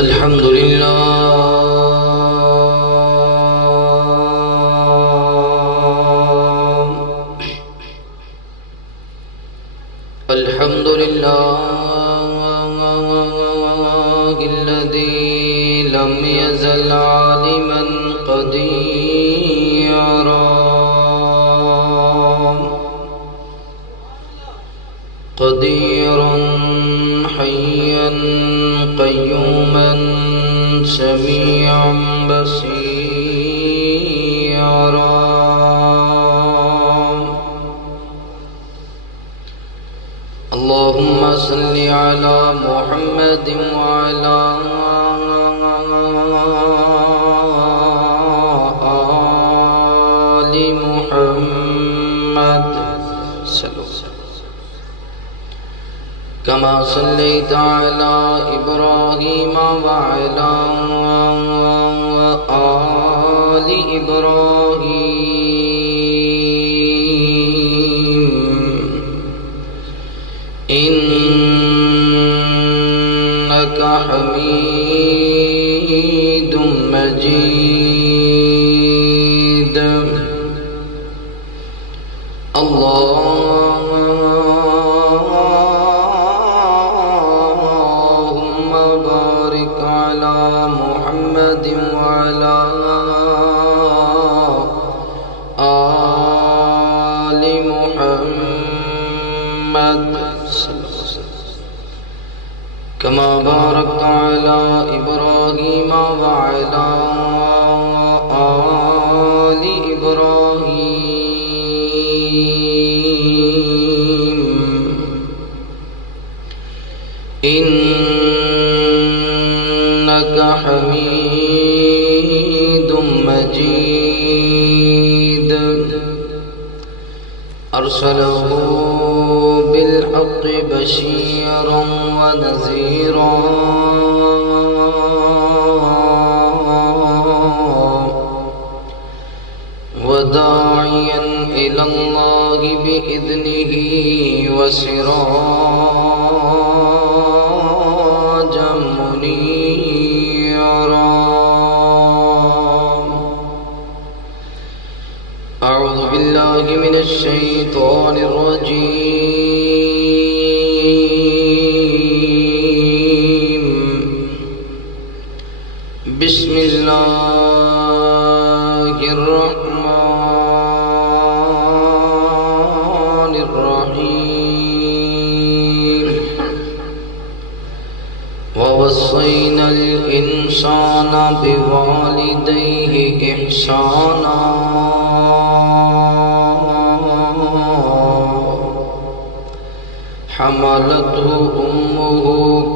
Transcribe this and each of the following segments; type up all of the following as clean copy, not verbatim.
الحمد لله الحمد لله الذي لم يزل عالما قديرا حيا قيوما سميعا بصيرا اللهم صل على محمد وعلى آل محمد كما صليت على إبراهيم وعلى آل إبراهيم إنك حميد مجيد اللهم بارك على محمد وعلى آل محمد كما باركت على إبراهيم وعلى آل إبراهيم إنك حميد مجيد أرسله بالحق بشيرا ونذيرا وداعيا إلى الله بإذنه وسراجا منيرا أعوذ بالله من الشيطان الرجيم بسم الله الرحمن الرحيم ووصينا الإنسان بوالديه إحسانا حملته أمه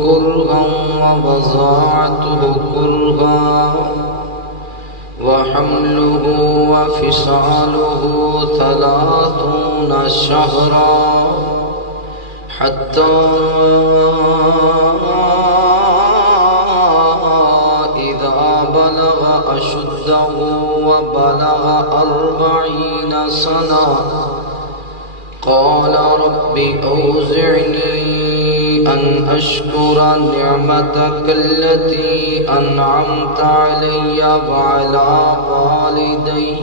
كرها ووضعته كرها وحمله وفصاله 30 شهرا حتى إذا بلغ أشده وبلغ 40 سنة قال رب أوزعني أن أشكر نعمتك التي أنعمت علي وعلى والدي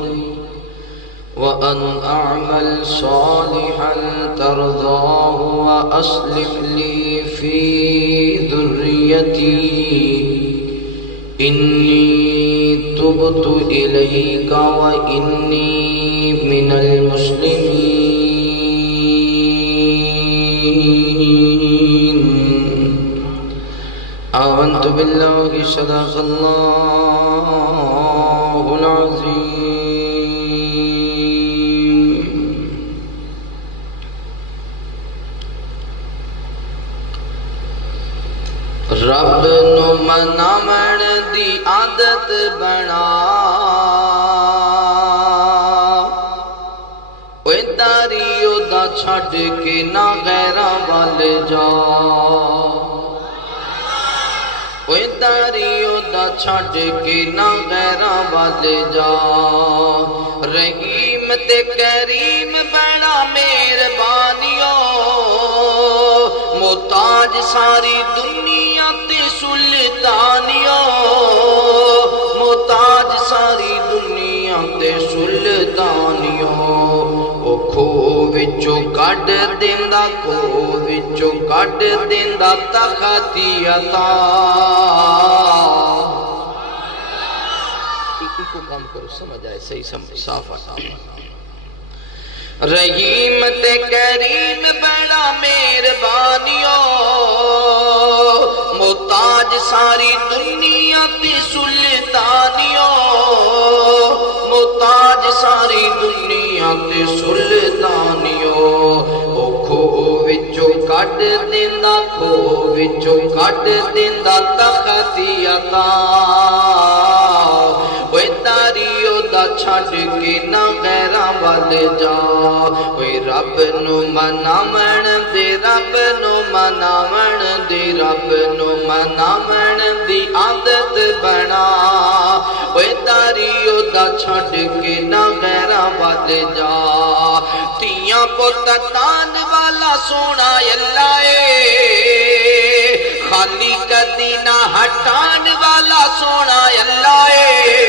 وأن أعمل صالحا ترضاه وأصلح لي في ذريتي إني تبت إليك وإني من المسلمين آمنت بالله صدق الله العظيم رب نو مناون دی عادت بنا اوے داری دا چھڈ کے نہ غیراں ول جا اوے داری دا چھڈ کے نہ غیراں ول جا رحیم تے کریم بڑا مہربانیو محتاج ساری دنیا تے سلطانی کٹ دیندا کھو وچوں کٹ دیندا تختی عطا کو کام کرو سمجھ آئے صحیح سمجھ صاف آتا رحیم تے کریم بڑا مہربانیو محتاج ساری دنیا تے سلطانیو محتاج ساری دنیا تے سلطانیو او کھو وچوں کٹ دیندا کھو وچوں کٹ دیندا تختی عطا چھڑ کے نہ غیراں وال جا اوے رب نو مناون دے رب نو مناون دے رب نو مناون دی عادت بنا اوے تاریو دا چھڑ کے نہ غیراں وال جا تیاں پت تان والا سونا اللہ اے خالی کدی نہ ہٹان والا سونا اللہ اے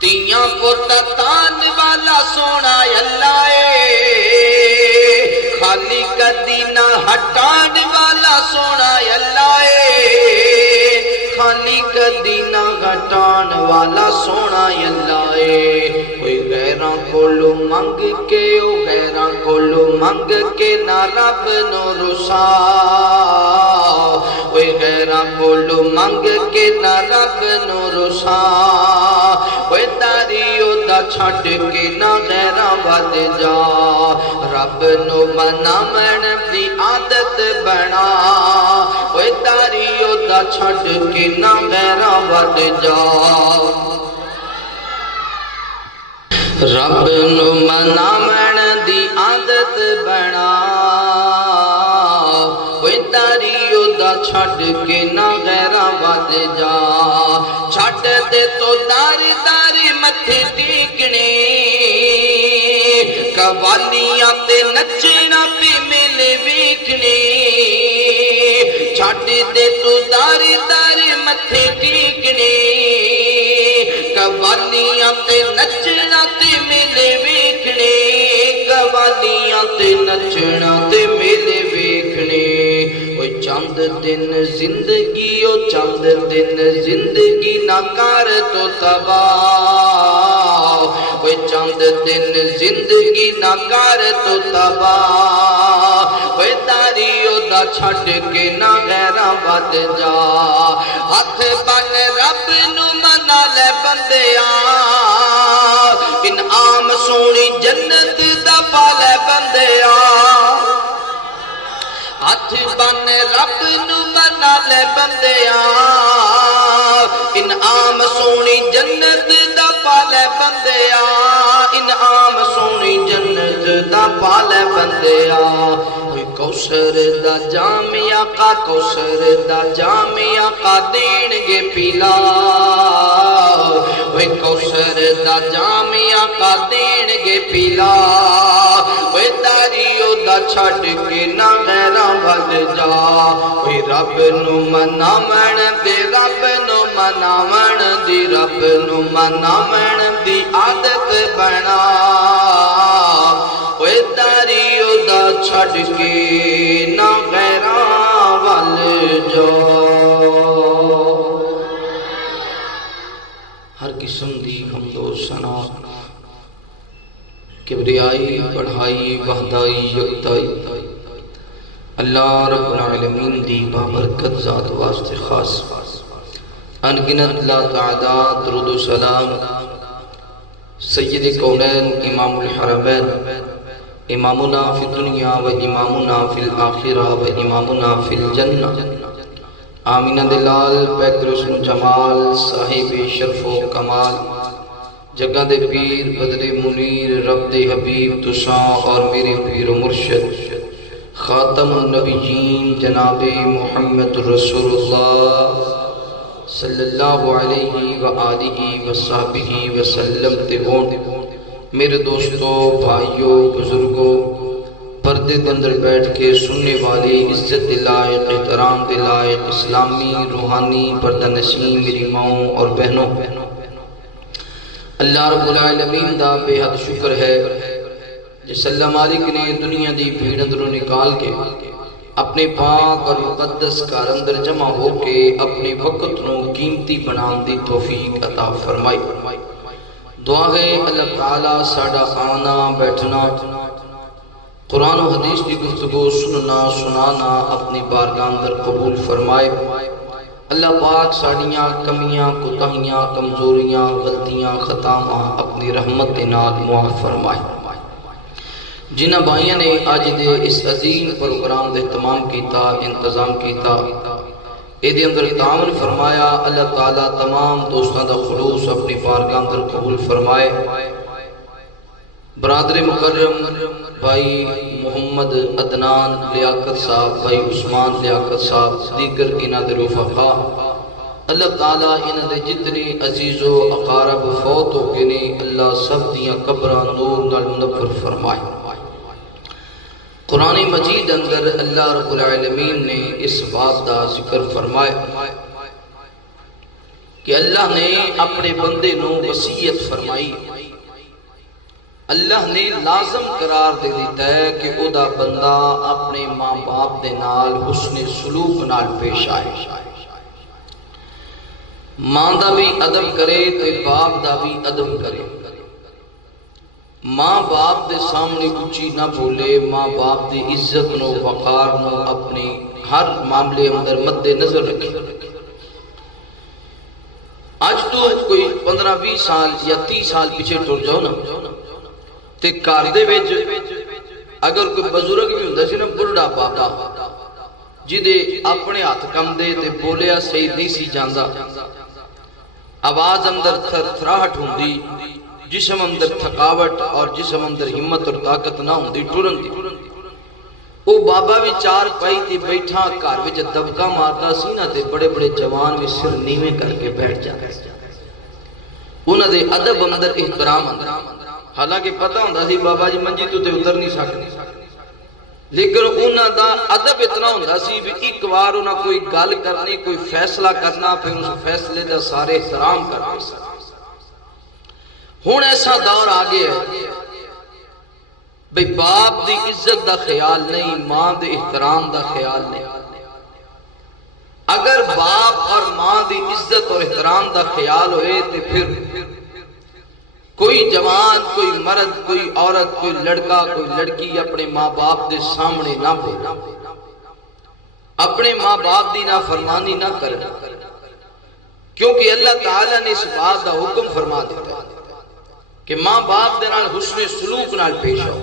تیاں پتان والا سونا اللہ اے خالی کدی نہ ہٹان والا سونا اللہ اے خالی کدی نہ ہٹان والا سونا اللہ اے کوئی غیراں کولو منگ کے او غیراں کولو منگ کے نہ رب نو رسا کوئی غیراں کولو منگ کے نہ رب نو رسا وے تاریو دا چھڑ کے نہ غیراں ود جا رب نو مناون دی عادت بنا وے تاریو دا چھڑ کے نہ غیراں ود جا رب نو مناون دی عادت بنا وے تاریو دا چھڑ کے نہ غیراں ود جا چھڑ دے تو داری داری متھے ٹیکنے قوالیاں تے نچنا پہ میلے ویکھنے چھڑ دے تو داری داری متھے ٹیکنے قوالیاں تے نچنا تے میلے ویکھنے قوالیاں تے نچنا تے میلے ویکھنے چند دن زندگی او چند دن زندگی نہ کر تو تباہ وہ چند دن زندگی نہ کر تو تباہ وہ تاریو دا چھڑ کے نہ غیراں ود جا ہاتھ بن رب نو منا لے بندیاں انعام سونی جنت دا پا لے بندیاں ہاتھ بن رب نو منا لے بندیاں انعام سونی جنت دا پا لے بندیاں انعام سونی جنت دا پا لے بندیاں کوثر دا جام آقا کوثر دا جام آقا دین گے پیلا کوثر دا جام آقا دین گے پیلا تاریو دا چھڑ کے نہ غیراں ود جا رب نو مناون دے رب نو مناون دی رب نو مناون دی عادت بنا تاریو دا چھڑ کے نہ غیراں ود جا ہر قسم دی حمد و ثنا کبریائی بڑھائی وحدائی یکتائی اللہ رب العالمین دی بابرکت ذات واسطے خاص انگنت لا تعداد درود و سلام سید کونین امام الحرمین امامنا فی الدنیا و امامنا فی الآخرہ و امامنا فی الجنہ آمینہ دلال پیکر حسن و جمال صاحب شرف و کمال جگہ دے پیر بدر منیر رب دے حبیب تساں اور میرے پیر و مرشد خاتم النبیین جناب محمد رسول اللہ صلی اللہ علیہ وآلہ وصحبہ وسلم تے ہون میرے دوستو بھائیوں بزرگوں پردے دے اندر بیٹھ کے سننے والے عزت لائق احترام دے لائق اسلامی روحانی پردہ نشین میری ماؤں اور بہنوں اللہ رب العالمین دا بے حد شکر ہے جس اللہ مالک نے دنیا دی بھیڑ اندروں نکال کے اپنے پاک اور مقدس کار اندر جمع ہو کے اپنے وقت نو قیمتی بنان دی توفیق عطا فرمائی۔ دعا ہے اللہ تعالیٰ ساڑا آنا بیٹھنا قرآن و حدیث کی گفتگو سننا سنانا اپنی بارگاہ اندر قبول فرمائے۔ اللہ پاک ساڑیاں کمیاں کوتاہیاں کمزوریاں غلطیاں خطاواں اپنی رحمت نال معاف فرمائے۔ جنہ بھائیوں نے آج دے اس عظیم پروگرام دے اہتمام کیتا انتظام کیتا اے دے اندر تعاون فرمایا، اللہ تعالیٰ تمام دوستان دا خلوص اپنی بارگاہ اندر قبول فرمائے۔ برادر مکرم بھائی محمد عدنان لیاقت صاحب، بھائی عثمان لیاقت صاحب، دیگر انہ دے رفقا، اللہ تعالیٰ انہ دے جتنے عزیز و اقارب فوت ہو کے نے اللہ سب دیاں قبران نور نال منور فرمائے۔ قرآن مجید اندر اللہ رب العالمین نے اس بات دا ذکر فرمائے کہ اللہ نے اپنے بندے نو وصیت فرمائی، اللہ نے لازم قرار دے دیتا ہے کہ او دا بندہ اپنے ماں باپ دے نال حسن سلوک نال پیش آئے، ماں دا بھی ادب کرے تو باپ دا بھی ادب کرے، ماں باپ دے سامنے اچھی نہ بھولے، ماں باپ دی عزت نو وقار نو اپنی ہر معاملے اندر مد نظر رکھے۔ آج تو کوئی 15-20 سال یا 30 سال پیچھے ٹر جاؤ نا تے گھر دے وچ اگر کوئی بزرگ بھی ہوندا سی نا بڑھڑا بابا جدے اپنے ہاتھ کم دے تے بولیا صحیح نہیں سی جاندا، آواز اندر تھراہٹ ہوندی، جسم اندر تھکاوٹ اور جسم اندر ہمت اور طاقت نہ ہوندی ٹرن دی، او بابا بھی چار پائی تے بیٹھا گھر وچ دبکا ماردا سی نا تے بڑے بڑے جوان بھی سر نیویں کر کے بیٹھ جاندے سی، انہاں دے ادب اندر احترام اندر، حالانکہ پتہ ہوندا سی بابا جی منجی تو تے اتر نہیں سکدے، لیکن انہاں دا ادب اتنا ہوندا سی بھی ایک بار انہاں کوئی گل کرنی کوئی فیصلہ کرنا پھر اس فیصلے دا سارے احترام کرتے سی۔ ہون ایسا دور آگے ہے بھئی باپ دی عزت دا خیال نہیں، ماں دے احترام دا خیال نہیں۔ اگر باپ اور ماں دی عزت اور احترام دا خیال ہوئے تو پھر کوئی جوان کوئی مرد کوئی عورت کوئی لڑکا کوئی لڑکی اپنے ماں باپ دے سامنے نہ بولے، اپنے ماں باپ دی نافرمانی نہ کرے، کیونکہ اللہ تعالیٰ نے اس بات دا حکم فرما دیتا ہے کہ ماں باپ دے نال حسن سلوک نال پیش آؤ۔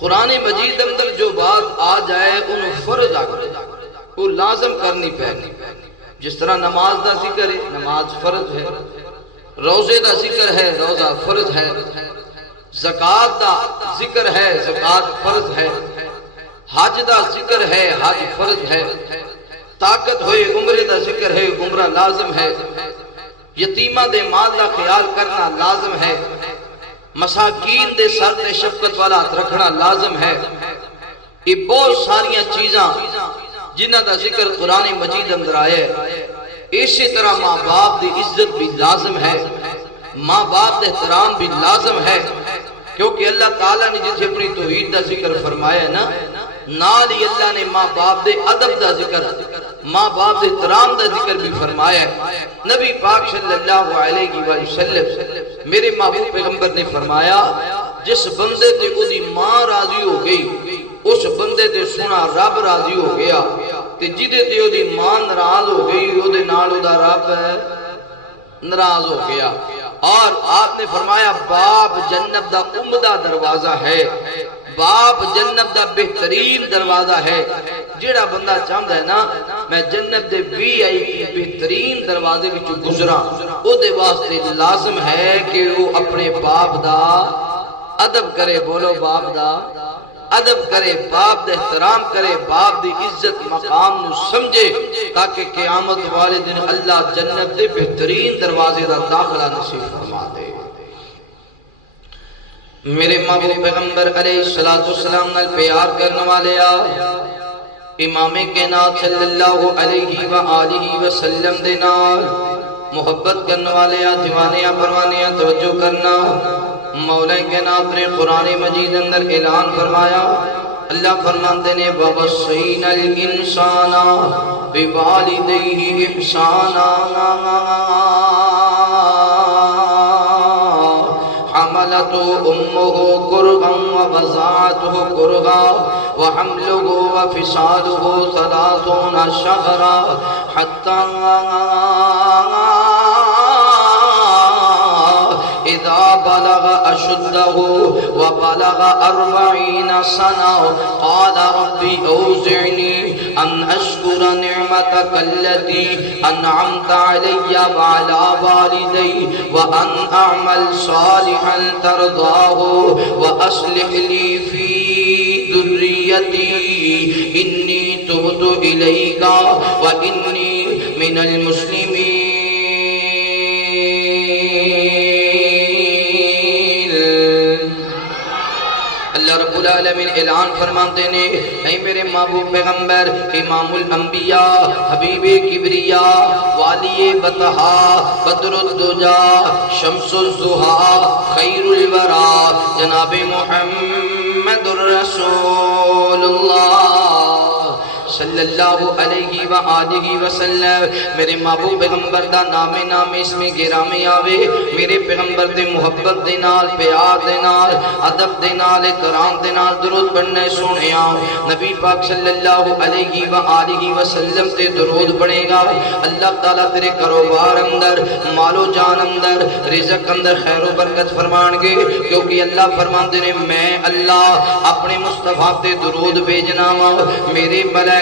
قرآن مجید اندر جو بات آ جائے انہوں فرض آ گئے، وہ لازم کرنی پہنی، جس طرح نماز دا ذکر ہے نماز فرض ہے، روزے دا ذکر ہے روزہ فرض ہے، زکوٰۃ دا ذکر ہے زکوٰۃ فرض ہے، حج دا ذکر ہے حج فرض ہے، طاقت ہوئے عمرے دا ذکر ہے عمرہ لازم ہے، یتیمہ دے مال دا خیال کرنا لازم ہے، مساکین دے سر تے شفقت والا ہاتھ رکھنا لازم ہے۔ یہ بہت ساریاں چیزاں جنہ دا ذکر قرآن مجید اندر آئے، اسی طرح ماں باپ دی عزت بھی لازم ہے، ماں باپ دے احترام بھی لازم ہے، کیونکہ اللہ تعالیٰ نے جسے اپنی توحید دا ذکر فرمایا ہے نا، نال ہی اللہ نے ماں باپ دے ادب دا ذکر ماں باپ دے احترام دا ذکر بھی فرمایا ہے۔ نبی پاک صلی اللہ علیہ وسلم میرے محبوب پیغمبر نے فرمایا جس بندے تے او دی ماں راضی ہو گئی اس بندے تے سونا رب راضی ہو گیا، تے جدے تے او دی ماں ناراض ہو گئی او دے نال او دا رب ناراض ہو گیا۔ اور آپ نے فرمایا باپ جنت دا عمدہ دروازہ ہے، باپ جنت دا بہترین دروازہ ہے۔ جیڑا بندہ چاہتا ہے نا میں جنت دے VIP بہترین دروازے وچوں گزراں، او دے واسطے لازم ہے کہ وہ اپنے باپ دا ادب کرے، بولو باپ دا ادب کرے، باپ دے احترام کرے، باپ دی عزت مقام نو سمجھے، تاکہ قیامت والے دن اللہ جنت دے بہترین دروازے دا داخلہ نصیب فرما دے۔ میرے محبوب پیغمبر علیہ السلام نال پیار کرنے والے امام کائنات صلی اللہ علیہ وآلہ وسلم دے نال محبت کرنے والے دیوانے پروانے توجہ کرنا، مولا کائنات نے قرآن مجید اندر اعلان فرمایا، اللہ فرماتے نے وَوَصَّيْنَا الْإِنسَانَ بِوَالِدَيْهِ إِحْسَانًا حَمَلَتْهُ أُمُّهُ كُرْهًا وَوَضَعَتْهُ كُرْهًا وَحَمْلُهُ وَفِصَالُهُ 30 شهرا حتى إذا بلغ أشده وبلغ 40 سنة قال ربي أوزعني أن أشكر نعمتك التي أنعمت علي وعلى والدي وأن أعمل صالحا ترضاه وأصلح لي في ذريتي إني تبت إليك وإني من المسلمين۔ رب العالمین اعلان فرماتے نے، اے میرے محبوب پیغمبر امام الانبیاء حبیب کبریا والی بطحا بدر الدجا شمس الضحا خیر الورا جناب محمد الرسول اللہ صلی اللہ علیہ وآلہ وسلم۔ میرے محبوب پیغمبر دا نام اس میں گرامی آوے، میرے پیغمبر دے محبت دے نال پیار دے نال ادب دے نال احترام دے نال درود پڑھنے سنیا۔ نبی پاک صلی اللہ علیہ وآلہ وسلم تے درود پڑھے گا، اللہ تعالیٰ تیرے کاروبار اندر مال و جان اندر رزق اندر خیر و برکت فرمان گے، کیونکہ اللہ فرماندے نے میں اللہ اپنے مصطفیٰ تے درود بھیجنا وا، میرے ملائکہ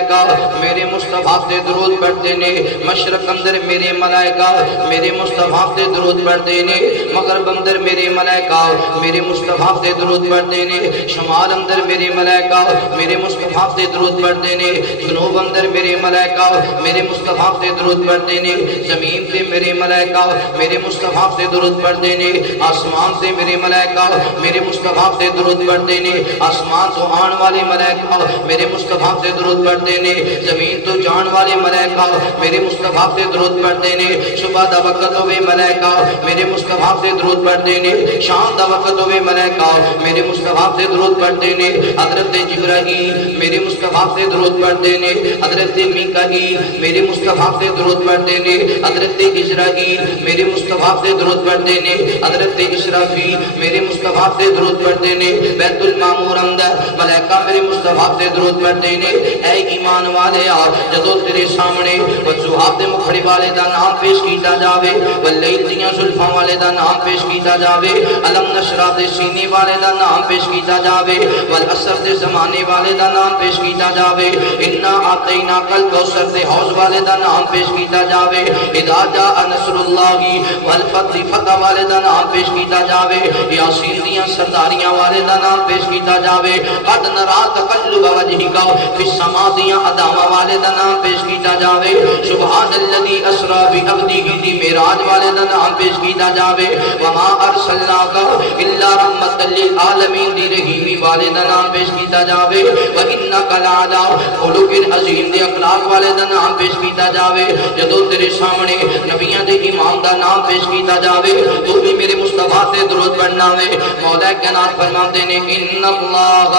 میرے مصطفیٰ تے درود پڑھتے نے، مشرق اندر میرے ملائکہ میرے مصطفیٰ تے درود پڑھتے نے، مغرب اندر میرے ملائکہ میرے مصطفیٰ تے درود پڑھتے نے، شمال اندر میرے ملائکہ میرے مصطفیٰ تے درود پڑھتے نے، جنوب اندر میرے ملائکہ میرے مصطفیٰ تے درود پڑھتے نے، زمین تے میرے ملائکہ میرے مصطفیٰ تے درود پڑھتے نے، آسمان تے میرے ملائکہ میرے مصطفیٰ تے درود پڑھتے نے، آسمان تو آن والے ملائکہ میرے مصطفیٰ تے درود پڑھتے نے، زمین تو جان والے ملائکہ میرے مصطفیٰ تے درود پڑھتے نے، صبح دا وقت ہوئے ملائکہ میرے مصطفیٰ تے درود پڑھتے نے، شام دا وقت ہوئے ملائکہ میرے مصطفیٰ تے درود پڑھتے نے، حضرت جبرائیل میرے مصطفیٰ تے درود پڑھتے نے، حضرت میکائیل میرے مصطفیٰ تے درود پڑھتے نے، حضرت اسرائیل میرے مصطفیٰ تے درود پڑھتے نے، حضرت اسرافیل میرے مصطفیٰ تے درود پڑھتے نے، بیت المعمور اندر ملائکہ میرے مصطفیٰ تے درود پڑھتے نے۔ اے ایمان والے آ جدو تیرے سامنے وضوحات دے مکھڑے والے دا نام پیش کیتا جاوے، واللیل دیاں زلفاں والے دا نام پیش کیتا جاوے، علم نشرہ دے سینے والے دا نام پیش کیتا جاوے، والعصر دے زمانے والے دا نام پیش کیتا جاوے، انا آتینا کل کوثر دے حوض والے دا نام پیش کیتا جاوے، اذا جاء نصر اللہ والفتح فتح والے دا نام پیش کیتا جاوے، یاسین دیاں سرداریاں والے دا نام پیش کیتا جاوے، قد نرا تقلب وجہک فی السماء دیاں ادامہ والے دا نام پیش کیتا جاوے، سبحان الذی اسرا بعبدہ دی معراج والے دا نام پیش کیتا جاوے، وما ارسلناک الا رحمۃ للعالمین دی رحیمی والے دا نام پیش کیتا جاوے، وانک لعلی خلق عظیم دی اخلاق والے دا نام پیش کیتا جاوے۔ جدو تیرے سامنے نبیاں دے امام دا نام پیش کیتا جاوے، تو بھی میرے مصطفیٰ تے درود پڑھنا وے۔ مولا کائنات فرماتے نے ان اللہ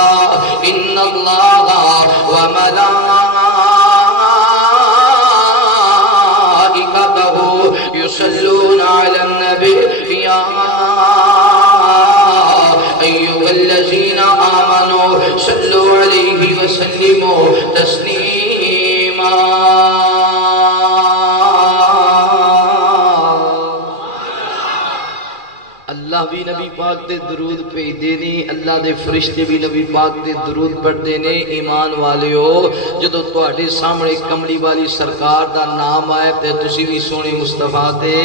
وملائکتہ یصلون علی النبی یا ایھا الذین آمنوا صلوا علیہ وسلموا تسلیما۔ اللہ بھی نبی پاک تے درود بھیج دینے، اللہ دے فرشتے بھی نبی پاک تے درود پڑھ دینے۔ ایمان والے ہو جدو تواڈے سامنے کملی والی سرکار دا نام آئے تے تسی بھی سونے مصطفیٰ تے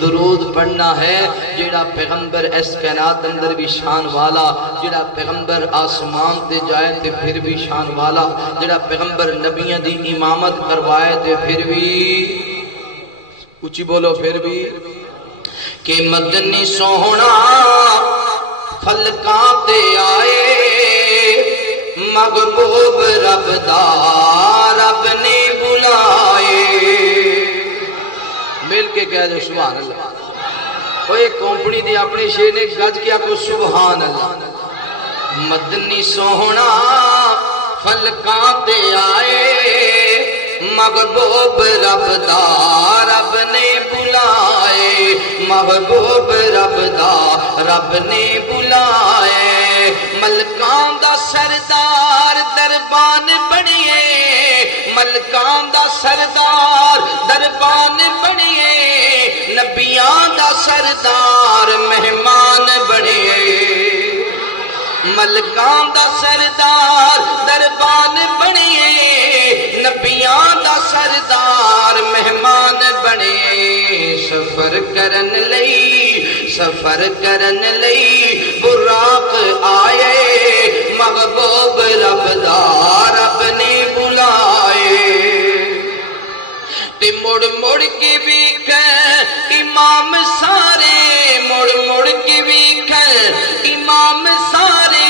درود پڑھنا ہے۔ جیڑا پیغمبر اس کائنات اندر بھی شان والا، جیڑا پیغمبر آسمان تے جائے تے پھر بھی شان والا، جیڑا پیغمبر نبیوں دی امامت کروائے تے پھر بھی اچھی بولو پھر بھی کہ مدنی سونا فلکاں تے آئے محبوب رب دا رب نے بلائے۔ مل کے کہہ دو سبحان اللہ۔ وہ ایک قوم کمپنی دی اپنے شیر نے گج کیا کو سبحان اللہ مدنی سوہنا فلکاں تے آئے محبوب رب دا رب نے بلائے محبوب رب دا رب نے بلائے ملکان دا سردار دربان بنیے ملکان دا سردار دربان بنیے نبیان دا سردار مہمان بنیے ملکان دا سردار دربان بنیے نبیان دا سردار مہمان بنیے سفر کرن لئی براق آئے محبوب رب دا رب نے بلائے تے مڑ مڑ کے ویکھن امام سارے مڑ مڑ کے ویکھن امام سارے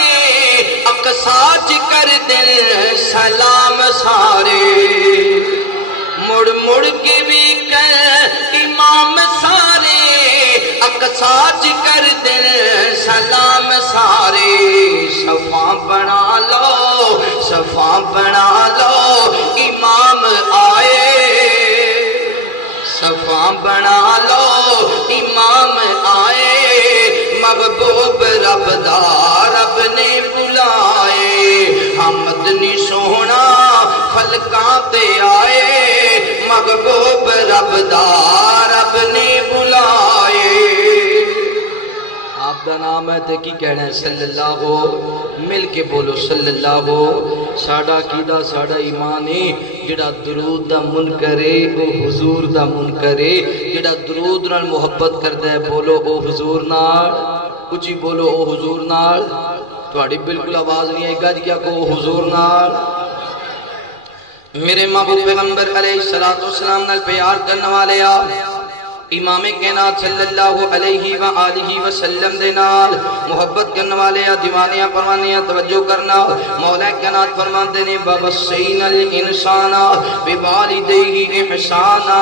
اقصا کر دل سلام سارے مڑ مڑ کے ویکھن امام سارے اقصا کر دل سلام سارے صفا بنا لو امام آئے صفا بنا لو امام آئے محبوب رب دا رب نے بلائے مدنی سوہنا فلکاں تے آئے محبوب رب دا رب نے بلائے آپ دا نام ہے تے کی کہنا ہے صلی اللہ ہو مل کے بولو صلی اللہ ہو ساڑا عقیدہ ساڑا ایمانی جڑا درود دا من کرے او حضور دا من کرے جڑا درود نال محبت کردہ ہے بولو او حضور نال کچھ بولو او حضور نال تھوڑی بالکل آواز نہیں ہے گج کیا کو او حضور نال میرے محبوب پیغمبر علیہ السلام نال پیار کرنے والے آپ امام کائنات صلی اللہ علیہ وآلہ وسلم دے نال محبت کرنے والے دیوانیاں پروانیاں توجہ کرنا مولا کائنات فرماندے نے وَوَصَّيْنَا الْإِنسَانَ بِوَالِدَيْهِ احسانا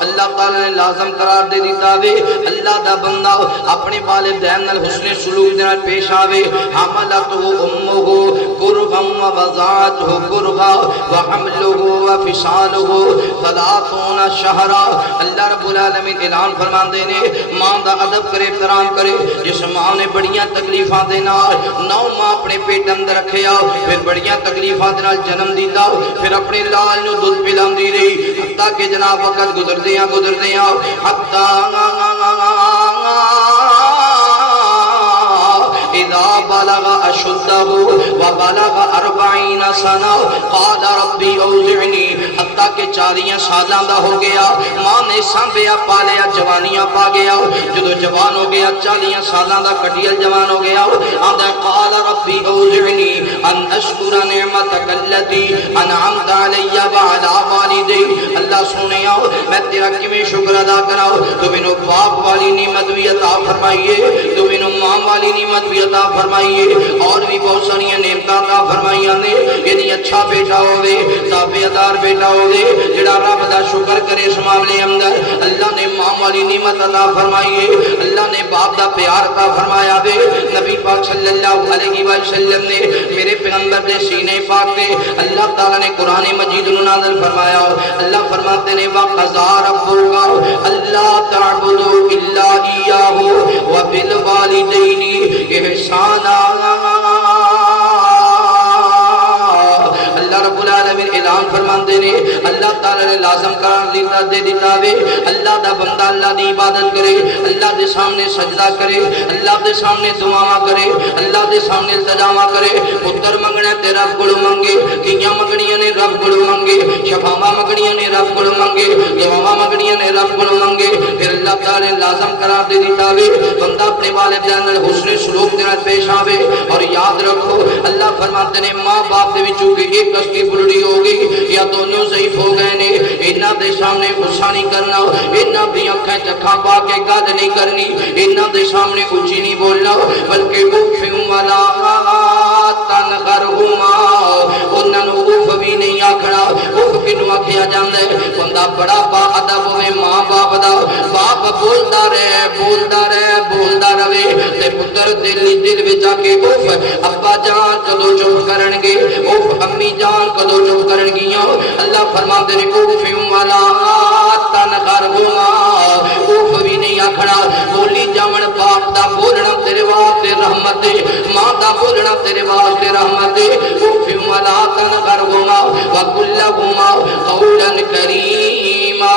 اللہ تعالیٰ نے لازم قرار دے دیتا وے اللہ دا بندہ اپنے والدین نال حسن سلوک دے نال پیش آوے حملتہ امہ کرغا ووضعتہ کرغا وحملہ وفصالہ 30 شہرا اللہ رب العالمین اعلان فرماندے نے ماں دا ادب کرے احترام کرے جس ماں نے بڑیاں تکلیفاں دے نال 9 ماں اپنے پیٹ اندر رکھیا پھر بڑیاں تکلیفاں دے نال جنم دیتا پھر اپنے لال نو دودھ پلاندی رہی حتیٰ کہ جناب وقت گزر دیاں حتیٰ اذا بلغ اشدہ وبلغ 40 سنہ قال ربی اوزعنی حتیٰ کہ 40 سالاں دا ہو گیا ماں نے سانبیا پالیا جوانیاں پا گیا جدو جوان ہو گیا 40 سالاں دا کٹیل جوان ہو گیا آدھا قال ربی اوزعنی ان اشکر نعمتک اللتی انعمت علی وعلا والدی اللہ سنیا میں تیرا کیویں شکر ادا کراؤ تو مینوں باپ والی نعمت بھی عطا فرمائیے تو مینوں ماں والی نعمت بھی عطا فرمائیے اور بھی بہت ساری نعمتاں عطا فرمائیاں نے یعنی اچھا بیٹا ہوے تابعدار بیٹا ہوے جڑا رب دا شکر کرے اس معاملے اندر اللہ نے ماں والی نعمت عطا فرمائیے اللہ نے باپ دا پیار عطا فرمایا دے نبی پاک صلی اللہ علیہ وسلم نے میرے پیغمبر دے سینے پاک پہ اللہ تعالیٰ نے قرآن مجید نازل فرمایا اللہ فرماتے نے وَقَضَىٰ رَبُّكَ أَلَّا تَعْبُدُوا إِلَّا إِيَّاهُ وَبِالْوَالِدَيْنِ إِحْسَانًا اللہ رب العالمین اعلان فرماندے نے اللہ تعالیٰ نے لازم قرار دے دیتا وے اللہ دا بندہ اللہ دی عبادت کرے اللہ دے سامنے سجدہ کرے اللہ دے سامنے دعاواں کرے اللہ دے سامنے التجاواں کرے پتر منگنا تے رب کولوں منگے کیاں منگنیاں نے رب کولوں منگے شفاواں منگنیاں نے رب کولوں منگے دعاواں منگنیاں نے رب کولوں منگے پھر اللہ تعالیٰ نے لازم قرار دے دیتا وے بندہ اپنے والدین نال حسن سلوک دے نال پیش آوے اور یاد رکھو اللہ فرماتے نے ماں باپ دے وچوں کہ ایک کی بلڑی ہوگی یا دونوں ضعیف ہو گئے نے انہاں دے سامنے غصہ نہیں کرنا انہاں دی اکھاں چکھا پا کے گل نہیں کرنی انہاں دے سامنے اونچی نہیں بولنا بلکہ اف ولا تنغرهما انہاں نوں اف بھی نہیں آکھنا اف کینوں آکھیا جاندا ہے بندہ بڑا با ادب ہوے ماں باپ دا با بولدا رہے تے پتر دل وچ آ کے اوف ابا جان کدوں چپ کرن گے، اوف امی جان کدوں چپ کرن گیاں۔ اللہ فرماندے نے اوف والا تنغرہما، اوف بھی نہیں آکھنا، بولی جاون باپ دا بولنا تیرے واسطے رحمت ہے، ماں دا بولنا تیرے واسطے رحمت ہے۔ اوف والا تنغرہما وقل لهما قولا کریما۔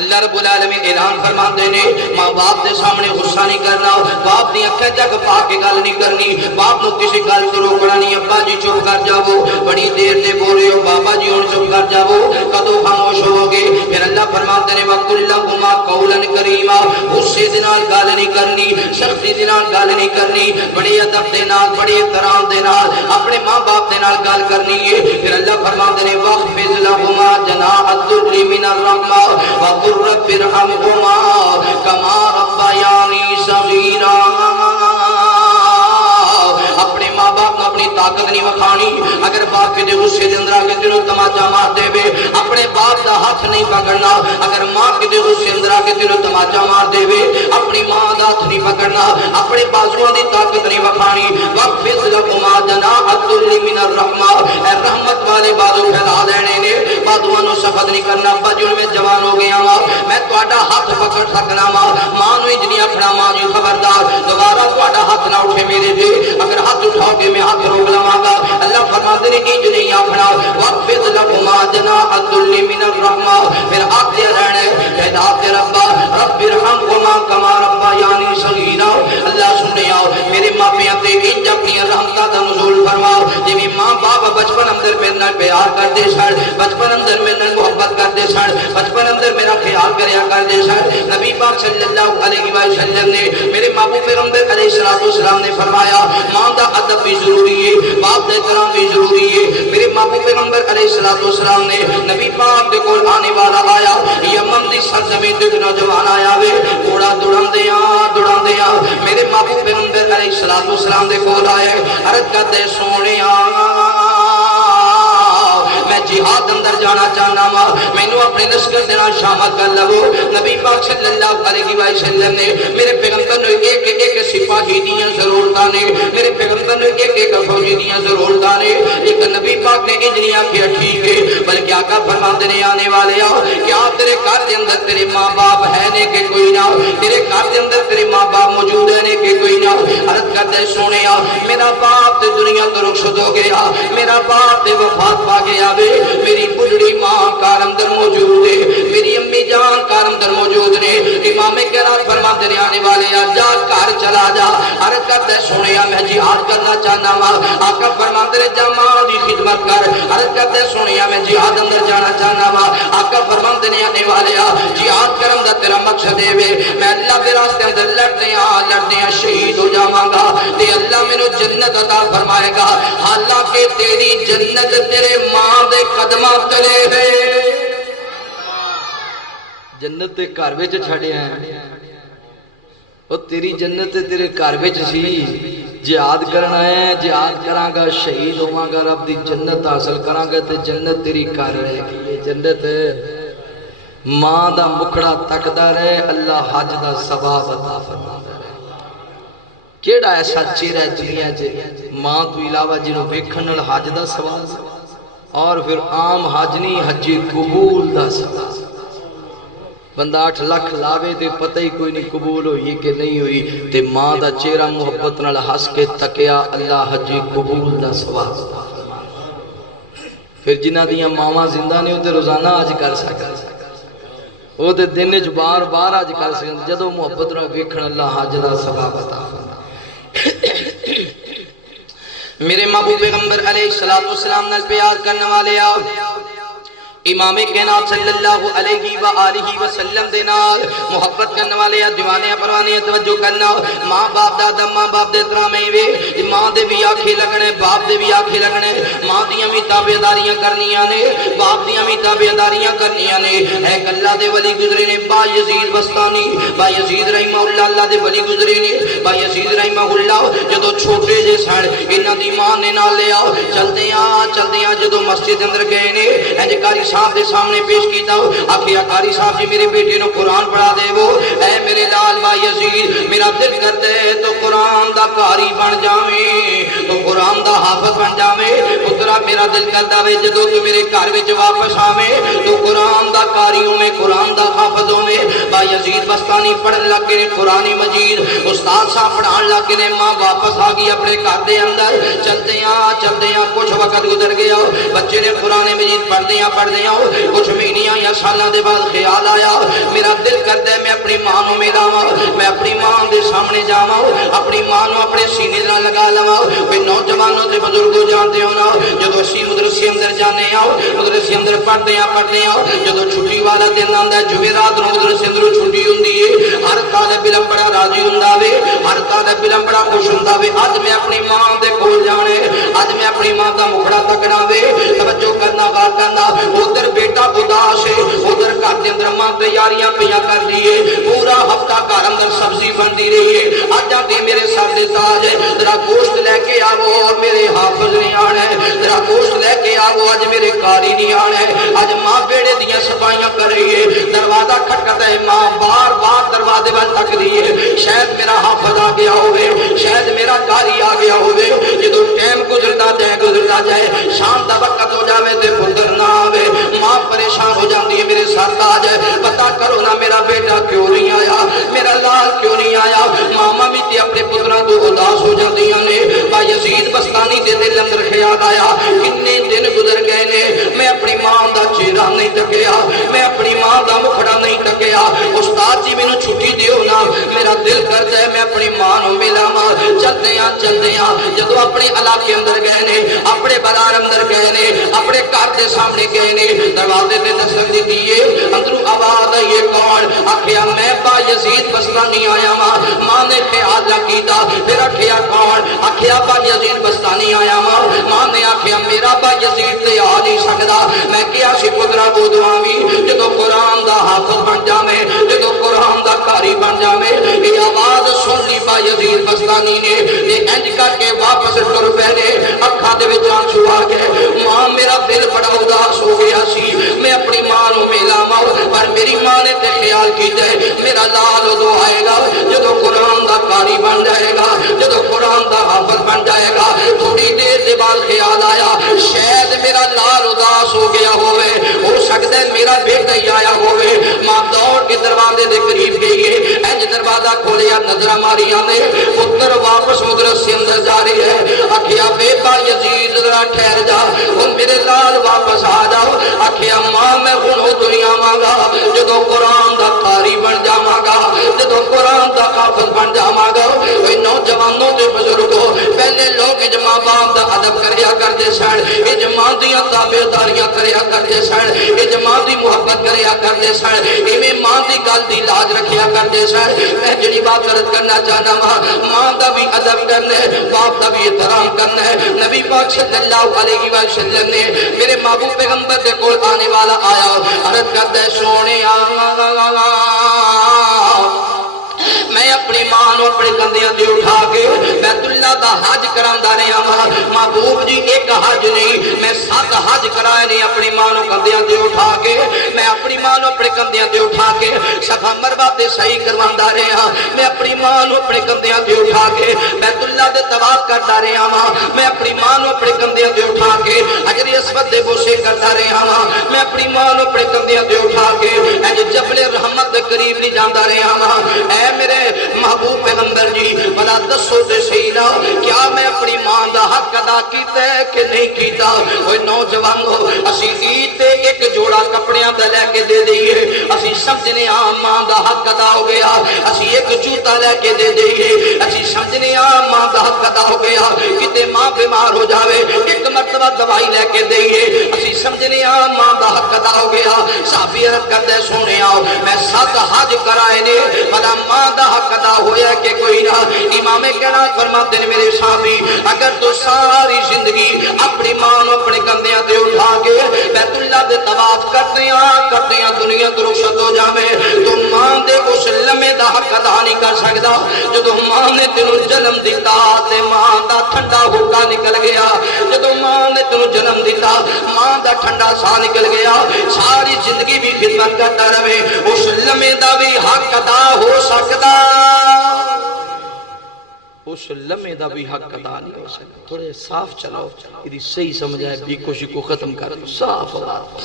اللہ رب العالمین اعلان فرماندے نے ماں باپ دے سامنے غصہ نہیں کرنا، باپ دی اکھیں جگ پا کے گل نہیں کرنی، باپ نو کسی گل تو روکنا نہیں۔ ابا جی چپ کر جاؤ، بڑی دیر سے بول رہے ہو، بابا جی ہن چپ کر جاؤ، کدوں خاموش ہو گے؟ پھر اللہ فرماندے نے وقل لهما قولا کریما، غصے دے نال گل نہیں کرنی، سختی دے نال گل نہیں کرنی، بڑی ادب دے نال بڑی احترام دے نال اپنے ماں باپ دے نال گل کرنی ہے۔ پھر اللہ فرماندے نے واخفض لهما جناح الذل من الرحمہ وقل رب ارحمهما كما ربياني صغيرا۔ اپنے ماں باپ کو اپنی طاقت نہیں وکھانی، اگر باپ کے غصے دے اندر آگے تینوں تماچا مار دے وے اپنے باپ دا ہاتھ نہیں پکڑنا، اگر ماں کے غصے اندر آگے تینوں تماچا مار دے وے اپنی ماں دا ہاتھ نہیں پکڑنا، اپنے بازوؤں دی طاقت نہیں وکھانی۔ واخفض لهما جناح الذل من الرحمہ، اے رحمت والے بازو پھیلا دینے نے، بازوؤں نو سخت نہیں کرنا۔ بازو میں جوان ہو گیا وا، میں تہاڈا ہاتھ پکڑ سکنا وا، ماں نو انج نہیں آکھنا ماں جی خبردار دوبارہ تہاڈا ہاتھ نہ اٹھے میرے تے، اگر ہاتھ اٹھاؤ گے میں ہاتھ روک لواں گا۔ اللہ فرماتے نے انج نہیں آکھنا، واخفض لهما جناح الذل من الرحمہ، پھر آکھتے رہنا ہے کہ ربا رب ارحمهما كما ربياني صغيرا۔ اللہ سننے آؤ میرے ماں پیاں تے انج اپنی رحمتاں دا نزول فرما، جویں ماں باپ بچپن اندر میرے نال پیار کردے سن، بچپن اندر میرے نال محبت کردے سن، بچپن اندر میرا خیال کریا کردے سن۔ نبی پاک صلی اللہ علیہ وسلم نے میرے محبوب پیغمبر علیہ السلام نے فرمایا ماں دا ادب بھی ضروری ہے، باپ دا احترام بھی ضروری ہے۔ میرے محبوب پیغمبر علیہ السلام نے نبی پاک دے کول آنے والا آیا، یمن دی سرزمین تے نوجوان آیا وے، گھوڑا دوڑاندیاں میرے محبوب پیغمبر علیہ السلام دے کول آئے، عرض کردے سونیا میں جہاد اندر جانا چاہنا وا، مینوں اپنے لشکر دے نال شامل کر لو۔ نبی پاک صلی اللہ علیہ وسلم نے میرے پیغمبر نو ایک سپاہی دیاں ضرورتاں نے، میرے پیغمبر نو ایک فوجی دیاں ضرورتاں نے۔ ایک نبی پاک نے انج نہیں آکھیا ٹھیک ہے، بلکہ آقا فرماندے نے آنے والے آ کیا تیرے گھر دے اندر تیرے ماں باپ ہے نے کہ کوئی نہ، تیرے گھر دے اندر تیرے ماں باپ موجود ہے نے کہ کوئی نہ؟ عرض کردے سونیا میرا باپ تے دنیا تو رخصت ہو گیا، میرا باپ تے وفات پا گیا وے، میری بڑھڑی ماں کار اندر موجود ہے، میری امی جان کار اندر موجود نے۔ امام قرات فرماتے نے آنے والے آ جا گھر چلا جا، عرض کردے سونیا میں جہاد کرنا چاہنا وا، آقا فرماتے نے جا ماں دی خدمت کر، عرض کردے سونیا میں جہاد اندر جانا چاہنا وا، آقا فرماتے نے آنے والے آ جہاد کرن دا تیرا مقصد ہے وے میں اللہ دے راستے اندر لڑنے شہید ہو جاواں گا تے اللہ مینوں جنت عطا فرمائے گا، حالانکہ تیری جنت تیرے ماں دے قدماں تلے ہے۔ جنت تے گھر وچ چھڈیا ہے، او تیری جنت تیرے گھر وچ سی، جہاد کرنا ہے جہاد کراں گا شہید ہوواں گا رب دی جنت حاصل کراں گا تے جنت تیری گھر رہے گی۔ یہ جنت ماں دا مکھڑا تکدا رہے اللہ حج دا ثواب عطا فرماتا رہے۔ کیڑا ایسا چہرہ ہے دنیا چ ماں تو علاوہ جنوں ویکھن نال حج دا ثواب، اور پھر عام حج نہیں حج قبول دا ثواب۔ بندہ 8 لاکھ لاوے تے پتہ ہی کوئی نہیں قبول ہوئی کہ نہیں ہوئی، تے ماں دا چہرہ محبت نال ہس کے تکیا اللہ حج قبول دا ثواب۔ پھر جنہ دیاں ماواں زندہ نے تے روزانہ حج کر سکتے، وہ تے دن وچ بار بار حج کر سکتے، جدوں محبت نال ویکھن اللہ حج دا ثواب عطا فرمائے۔ میرے محبوب پیغمبر علیہ السلام نال پیار کرنے والے آؤ، امام کائنات صلی اللہ علیہ وآلہ وسلم دے نال محبت کرنے والے دیوانے پروانے توجہ کرنا۔ ماں باپ دا ادب ماں باپ دے احترام وے، ماں دے بھی آکھے لگنے باپ دے بھی آکھے لگنے، ماں دیاں بھی تابعداریاں کرنیاں نے باپ دیاں بھی تابعداریاں کرنیاں نے۔ ایک اللہ دے ولی گزرے نے با یزید بستانی، با یزید رحمہ اللہ دے ولی گزرے نے، با یزید رحمہ اللہ جدو چھوٹے جے سن انہاں دی ماں نے نال لیا، چلدیاں جدو مسجد اندر گئے نے اج قاری صاحب دے سامنے پیش کیتا آکھیا قاری صاحب جی میرے بیٹے نو قرآن پڑھا دے وہ اے میرے لال با یزید میرا دل کرتا ہے تو قرآن دا قاری بن جاویں تو قرآن دا حافظ بن جاویں پترا میرا دل کرتا ہے جدوں تو میرے گھر وچ واپس آویں تو قرآن دا قاری ہوے قرآن دا حافظ ہوے با یزید بستانی پڑھن لگ کے قرآن مجید استاد صاحب پڑھان لگ کے ماں واپس آ گئی اپنے گھر دے اندر چلدیاں کچھ وقت گزر گیا بچے نے قرآن مجید پڑھدیاں کچھ مہینیاں یا سالاں دے بعد خیال آیا میرا دل کرتا ہے میں اپنی ماں نو ملاواں میں اپنی ماں دے سامنے جاواں اپنی ماں نو اپنے سینے نال لگا لواں کوئی نوجوانوں تے بزرگوں جانتے ہو نا جدوں اسی مدرسے اندر جانے مدرسے اندر پڑھتے ہیں جدوں چھٹی والا دن آندا ہے جمعرات نو مدرسے اندر چھٹی ہوندی ہے ہر طالب علم بڑا راضی ہوندا وے ہر طالب علم بڑا خوش ہوندا وے اج میں اپنی ماں دے کول جانے اج میں اپنی ماں دا مکھڑا تکڑا وے توجہ کرنا غور کرنا ادھر بیٹا اداس ہے ادھر گھر دے اندر ماں تیاریاں پیاں کر لیے پورا ہفتہ گھر اندر سبزی بنتی رہی ہے اج آندی میرے سر دے تاج ذرا گوشت لے کے آو اور میرے حافظ نے آنا ہے ذرا گوشت لے کے آو اج میرے قاری نہیں آنا ہے اج ماں بیڑے دیاں صفائیاں کر رہی ہے دروازہ کھٹکتا ہے ماں بار بار دروازے وال تک رہی ہے شاید میرا حافظ آ گیا ہوئے شاید میرا قاری آ گیا ہوئے جدوں ٹائم گزرتا جائے شام دا وقت ہو جاوے تے پتر نہ آوے ماں پریشان ہو جاندی ہے میرے سر تاج پتہ کرو نا میرا بیٹا کیوں نہیں آیا میرا لال کیوں نہیں آیا ماما بھی تے اپنے پتراں تو اداس ہو جاندیاں نے با یزید بستانی دے دل اندر خیال آیا کتنے دن گزر گئے نے میں اپنی ماں دا چہرہ نہیں تکیا میں اپنی ماں دا مکھڑا نہیں تکیا استاد جی مینوں چھٹی دیو نا میرا دل کردا ہے میں اپنی ماں نو ملاواں چلدیاں جدوں اپنے علاقے اندر گئے نے اپنے بازار اندر گئے نے اپنے گھر دے سامنے گئے نے دروازے تے دستک دتی ہے اندروں آواز آئی ہے کون آکھیا میں با یزید بستانی آیا ماں نے خیال نہ کیتا پھر آکھیا کون آکھیا با یزید بستانی آیا ماں نے آکھیا میرا با یزید تے آ نہیں سکدا میں کیا سی پترا کو دعاویں جدوں قرآن دا حافظ بن جاویں جدوں قرآن دا قاری بن جاویں یہ آواز سن لی با یزید بستانی نے انج کر کے واپس ٹر پے اکھاں دے وچ آنسو آ گئے ماں میرا دل بڑا اداس ہو گیا سی میں اپنی ماں نو ملاواں پر میری ماں نے تے خیال کیتا ہے میرا لال ادو آئے گا جدوں قرآن دا قاری بن جائے گا جدوں قرآن دا حافظ بن جائے گا تھوڑی دیر دے بعد خیال آیا شاید میرا لال اداس ہو گیا ہوئے ہو سکتا ہے میرا بیٹا ہی آیا ہوئے ماں دوڑ کے دروازے دے قریب گئی ہے انج دروازہ کھولیا نظر ماریاں نے پتر واپس مدرسے اندر جا رہی ہے آکھیا بیٹا یزید ذرا ٹھہر جا ہن میرے لال واپس آ جاؤ آکھیا ماں میں ہن او دنیا مانگا جدوں قرآن دا قاری بن جاواں گا جدوں قرآن دا حافظ بن جاواں گا اے نوجوانوں تے بزرگوں پہلے لوگ اجماع باپ دا ادب کریا کرتے سن اجماع دیاں تابعداریاں کریا کرتے سن اجماع دی محبت کریا کرتے سن ایویں ماں دی گل دی لاج رکھیا کرتے سن میں جڑی بات عرض کرنا چاہنا ماں دا بھی ادب کرنا ہے باپ دا بھی احترام کرنا ہے نبی پاک صلی اللہ علیہ وسلم نے میرے محبوب پیغمبر دے کول آنے والا آیا عرض کرتا ہے سونیا میں اپنی ماں نو اپنے کندھیاں تے اٹھا کے بیت اللہ دا حج کراندا رہیا ہاں محبوب جی ایک حج نہیں میں 7 حج کرائے نے اپنی ماں نو کندھیاں تے اٹھا کے میں اپنی ماں نو اپنے کندھیاں تے اٹھا کے صفا مروہ تے سعی کرواندا رہیا میں اپنی ماں نو اپنے کندھیاں تے اٹھا کے بیت اللہ دے طواف کردا رہیا ہاں میں اپنی ماں نو اپنے کندھیاں تے اٹھا کے حجر اسود دے بوسے کردا رہیا ہاں میں اپنی ماں نو اپنے کندھیاں تے اٹھا کے اج جبل رحمت دے قریب نہیں جاندا رہیا ہاں اے میرے محبوب پیغمبر جی بلا دسو تے سیدھا کیا میں اپنی ماں دا حق ادا کیتا ہے کہ نہیں کیتا اوے نوجوانو اسی عید تے ایک جوڑا کپڑیاں دا لے کے دے دئیے اسی سمجھنے ماں دا حق ادا ہو گیا اسی ایک جوتا لے کے دے دئیے اسی سمجھنے ماں دا حق ادا ہو گیا کتے ماں بیمار ہو جاوے ایک مرتبہ دوائی لے کے دئیے اسی سمجھنے ماں دا حق ادا ہو گیا صحابی عرض کرتے سونے آؤ میں 7 حج کرائے نے بلا ماں دا حق ادا ہویا کہ کوئی نہ امام کہنا فرماتے ہیں میرے صحابی اگر تو ساری زندگی اپنی ماں نو اپنے کندھیاں تے اٹھا کے بیت اللہ دے طواف کرتیاں دنیا تو رخصت ہو جاوے تو ماں دے اس لمحے دا حق ادا نہیں کر سکدا جدوں ماں نے تینوں جنم دتا تے ماں دا ٹھنڈا ہوکا نکل گیا جدوں ماں نے نے تینوں جنم دیتا، ماں دا ٹھنڈا سا نکل گیا، ساری زندگی بھی خدمت کرتا رہے، اس لمحے دا بھی حق ادا ہو سکتا، اس لمحے دا بھی حق ادا نہیں ہو سکتا۔ تھوڑے صاف چلاؤ، یہ صحیح سمجھائے، بیکو شکو ختم کر دو، صاف بات۔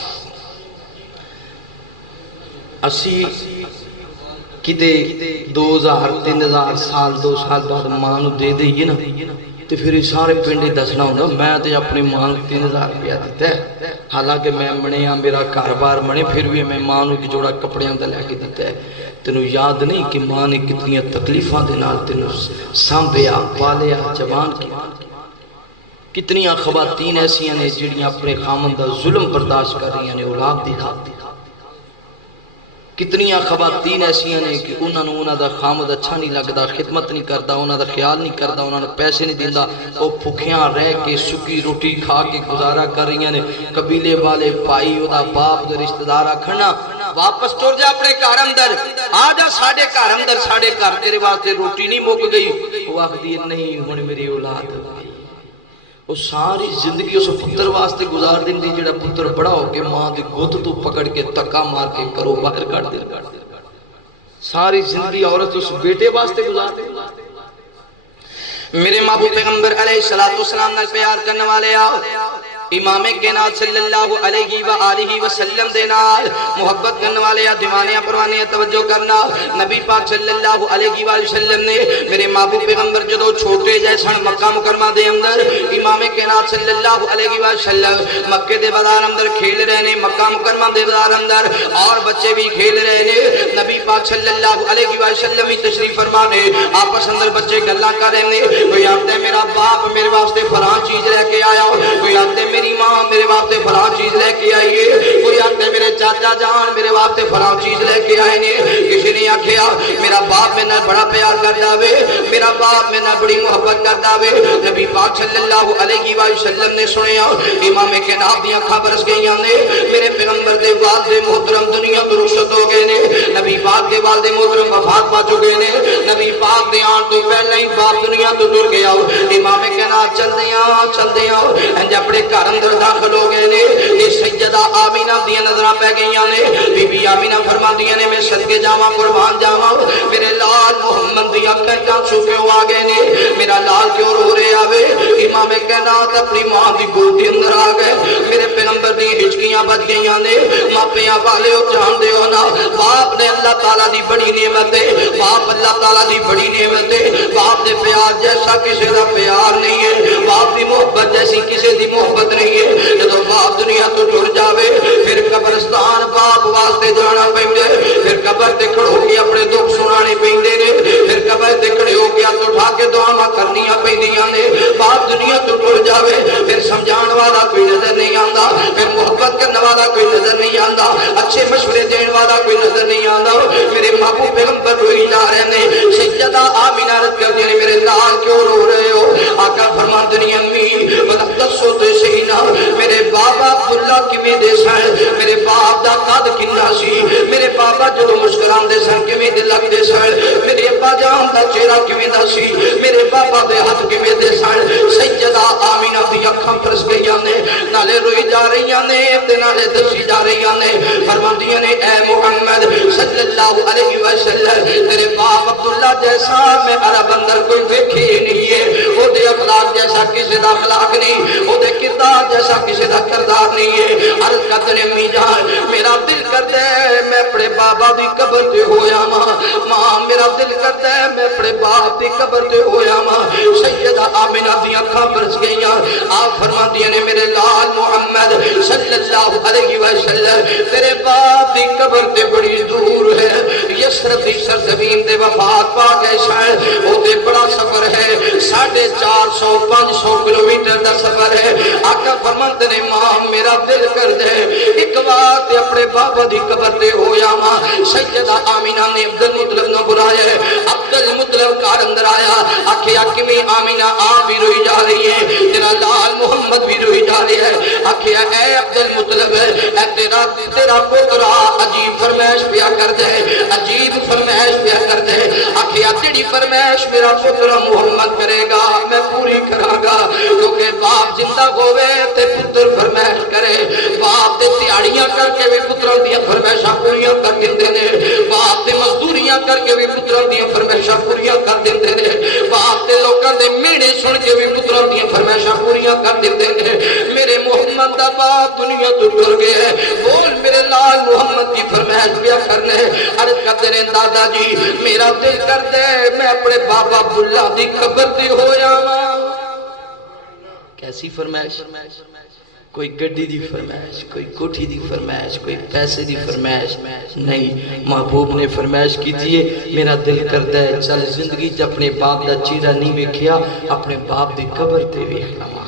اسی کدے 2000 سال 2 سال بعد ماں نو دے دئیے نا، تو پھر سارے پنڈے دسنا ہوگا میں تے اپنی ماں نو 3000 روپیہ دیتا ہے، حالانکہ میں منیا میرا کاروبار بنے، پھر بھی میں ماں نو کی جوڑا کپڑیاں دا لے کے دیتا ہے۔ تینوں یاد نہیں کہ ماں نے کتنی تکلیفاں دے نال تینوں سانبھیا، پالیا، جوان کیا۔ کتنی خواتین ایسی ہیں جڑیاں اپنے خامن دا ظلم برداشت کر رہی ہیں اولاد دی خاطر۔ کتنی خواتین ایسی ہیں کہ انہوں دا خامد اچھا نہیں لگتا، خدمت نہیں کرتا، انہوں دا خیال نہیں کرتا، انہوں نے پیسے نہیں دیندہ، وہ بھوکیاں رہ کے سکی روٹی کھا کے گزارا کر رہی ہیں۔ قبیلے والے بھائی دا باپ دے رشتہ دار کھڑنا واپس ٹر جا اپنے گھر اندر، آ جا ساڈے گھر اندر، ساڈے گھر تیرے واسطے روٹی نہیں مک گئی۔ وہ آخدی ہے نہیں ہن میری اولاد ہوئی۔ وہ ساری زندگی اس پتر واسطے گزار دیں دی، جڑا پتر بڑا ہو کے ماں دی گود تو پکڑ کے تکا مار کے کرو باہر کر دے۔ ساری زندگی عورت اس بیٹے واسطے گزار دیں۔ میرے محبوب پیغمبر علیہ السلام نال پیار کرنے والے آؤ، امام کائنات صلی اللہ علیہ وآلہ وسلم دے نال محبت کرنے والے دیوانے پروانے توجہ کرنا۔ نبی پاک صلی اللہ علیہ وآلہ وسلم نے میرے محبوب پیغمبر جدو چھوٹے جیسا مکہ مکرمہ دے اندر، امام کائنات صلی اللہ علیہ وآلہ وسلم مکہ دے بازار اندر کھیل رہے نے، مکہ مکرمہ دے بازار اندر اور بچے بھی کھیل رہے نے۔ نبی پاک صلی اللہ علیہ وآلہ وسلم ہی تشریف فرما نے، آپس اندر بچے گلا کر رہے نے، کوئی آتا ہے میرا باپ میرے واسطے فلاں چیز لے کے آیا، کوئی آتا ہے میری ماں میرے واسطے فلاں چیز لے کے آئیے، کوئی آتے میرے چاچا جان میرے واسطے فلاں چیز لے کے آئے نے۔ کسی نے آکھیا میرا باپ میں نہ بڑا پیار کرتا وے، میرا باپ میں نہ بڑی محبت کرتا وے۔ نبی پاک صلی اللہ علیہ وآلہ وسلم نے سنیا، امام کائنات دی اکھاں برس گئیاں نے، میرے پیغمبر دے والد محترم دنیا تو رخصت ہو گئے نے، نبی پاک دے والد محترم وفات پا چکے نے، نبی پاک دے آن تو پہلے ہی باپ دنیا تو ٹر گیا۔ امام کائنات چلدیاں انج اپنے گھر اندر داخل ہو گئے نے، یہ سیدہ آمینہ دیا نظرہ پہ گئیاں نے، بی بی آمینہ فرما دیا نے میں صدقے جاواں قربان جاواں، میرے لال محمد دی اکھاں آنسو کیوں آ گئے نے، میرا لال کیوں رو رہے آوے۔ امام کائنات اپنی ماں دی گود دے اندر آ گئے، میرے پیغمبر دی ہچکیاں بج گئیاں نے۔ ماپیاں والے ہو جان دے ہو نا، باپ نے اللہ تعالیٰ دی بڑی نعمت ہے، باپ اللہ تعالیٰ دی بڑی نعمت ہے، باپ دے پیار جیسا کسی دا پیار نہیں ہے، باپ دی محبت جیسی کسی دی محبت نہیں ہے۔ جدو باپ دنیا تو ٹر جاوے پھر قبرستان باپ واسطے جانا پیندے، پھر قبر تے کھڑو کے اپنے دکھ سنانے پیندے نے، پھر قبر تے کھڑے ہو کے ہاتھ اٹھا کے دعاواں کرنیاں پیندیاں نے۔ باپ دنیا تو ٹر جاوے پھر سمجھان والا کوئی نظر نہیں آندا، پھر محبت کرنے والا کوئی نظر نہیں آندا، اچھے مشورے دین والا کوئی نظر نہیں آندا۔ میرے محبوب پیغمبر روئی جا رہے نے، سیدہ آمینہ عرض کر دیا میرے لال کیوں رو رہے ہو؟ آقا فرماتے ہیں امی مقدسو تے سینا، میرے بابا عبداللہ کیویں دے سن، میرے باپ دا قد کنا سی، میرے بابا جدو مسکران دے سن کیویں دے لگ دے سن، میرے ابا جان دا چہرہ کیویں دا سی، میرے بابا دے ہاتھ کیویں دے سن۔ سیدہ آمینہ دی اکھاں برس گئیاں نے، نالے روئی جا رہیاں نے تے نالے دسی جا رہیاں نے، فرماندیاں نے اے محمد صلی اللہ علیہ وسلم تیرے باپ عبداللہ جیسا میں عرب اندر کوئی ویکھی نہیں ہے، او دے اخلاق جیسا کسی دا اخلاق نہیں، او دے کردار جیسا کسی دا کردار نہیں ہے۔ عرض کرتے نے امی جان میرا دل کرتا ہے میں اپنے بابا دی قبر تے ہویا ماں، میرا دل کرتا ہے میں اپنے باپ دی قبر تے ہویا ماں۔ سیدہ آمینہ دی اکھاں برس گئیاں، آپ فرماندیاں نے میرے لال محمد صلی اللہ علیہ وسلم تیرے باپ دی قبر تے بڑی دور ہے، یسرب دی سرزمین دے وفات پا گئے شاید، او دے بڑا سفر ہے، 450-500 کلومیٹر دا سفر ہے۔ آقا فرماندے نے ماں میرا دل کر دے ایک بات اپنے بابا دی قبر تے ہویا ماں۔ سیدہ آمینہ نے عبدالمطلب نو بلایا، عبدالمطلب کار اندر آیا، آکھیا کیویں آمینہ آپ بھی روئی جا رہی ہے، تیرا لال محمد بھی روئی جا رہی ہے۔ آکھیا اے عبدالمطلب اے تیرا پوترا عجیب فرمائش پیا کر دے، عجیب فرمائش پیا کر دے۔ آکھیا تیری فرمائش میرا پوترا محمد کرے گا میں پوری کراں گا، کیونکہ باپ زندہ ہوئے تے میڑے سن کے بھی پتروں کی فرمائشاں پوریاں کر دیتے ہیں میرے محمد دا باپ دنیا تو ٹر گیا ہے بول میرے لال محمد کی فرمائش کیا کرنے عرض کرتے رہے دادا جی میرا دل کرتے میں اپنے بابا عبداللہ دی قبر تے ہویا ہوں کیسی فرمائش کوئی گڈی دی فرمائش کوئی کوٹھی دی فرمائش کوئی پیسے دی فرمائش نہیں محبوب نے فرمائش کی تھی میرا دل کرتا ہے چل زندگی جب اپنے باپ دا چیرہ نہیں ویکھیا اپنے باپ دی قبر تے ویکھ لواں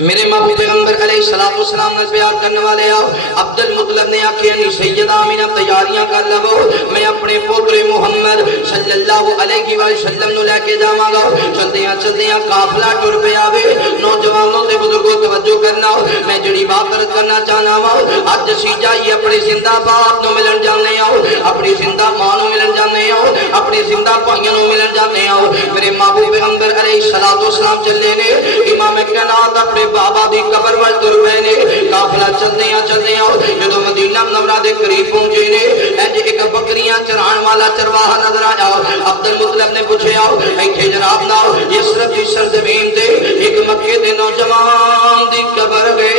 میرے محبوب پیغمبر علیہ السلام نے پیار کرنے والے آؤ عبد المطلب نے آکھیا نہیں سیدہ آمینہ تیاریاں کر لو میں اپنے پوتر محمد صلی اللہ علیہ وسلم نو لے کے جاواں گا چلدیاں قافلہ ٹر پیا وے نوجوانوں تے بزرگوں توجہ کرنا میں جڑی بات عرض کرنا چاہنا وا اج اسی جائیے اپنے زندہ باپ نو ملن جانے آؤ اپنی زندہ ماں نو ملن جانے آؤ اپنے زندہ بھائیاں نو ملن جانے آؤ میرے محبوب پیغمبر علیہ السلام چلے نے امام کائنات اپنے بابا دی قبر وال تر پے نے قافلہ چلدیاں جدوں مدینہ منورہ دے قریب پہنچے نے اج ایک بکریاں چران والا چرواہا نظر آیا عبد المطلب نے پوچھیا ایتھے جناب نا یثرب دی سرزمین تے ایک مکے دے نوجوان دی قبر وے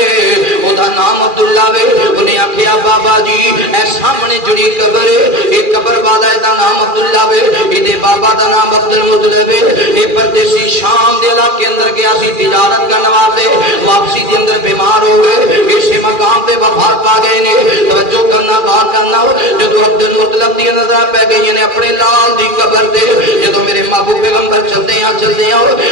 اودا نام عبداللہ وے انہیں آکھیا بابا جی اے سامنے جڑی قبر اے قبر والا دا نام عبداللہ وے ایدے بابا دا نام عبد المطلب اے پردیسی شام دے علاقے اندر گیا سی تجارت کرن واسطے واپسی دے اندر بیمار ہو گئے اسی مقام پہ وفات پا گئے نے توجہ کرنا بات کرنا جدو عبد المطلب دی نظر پہ گئی نے اپنے لال دی قبر دے جدو میرے محبوب پیغمبر چلتے ہیں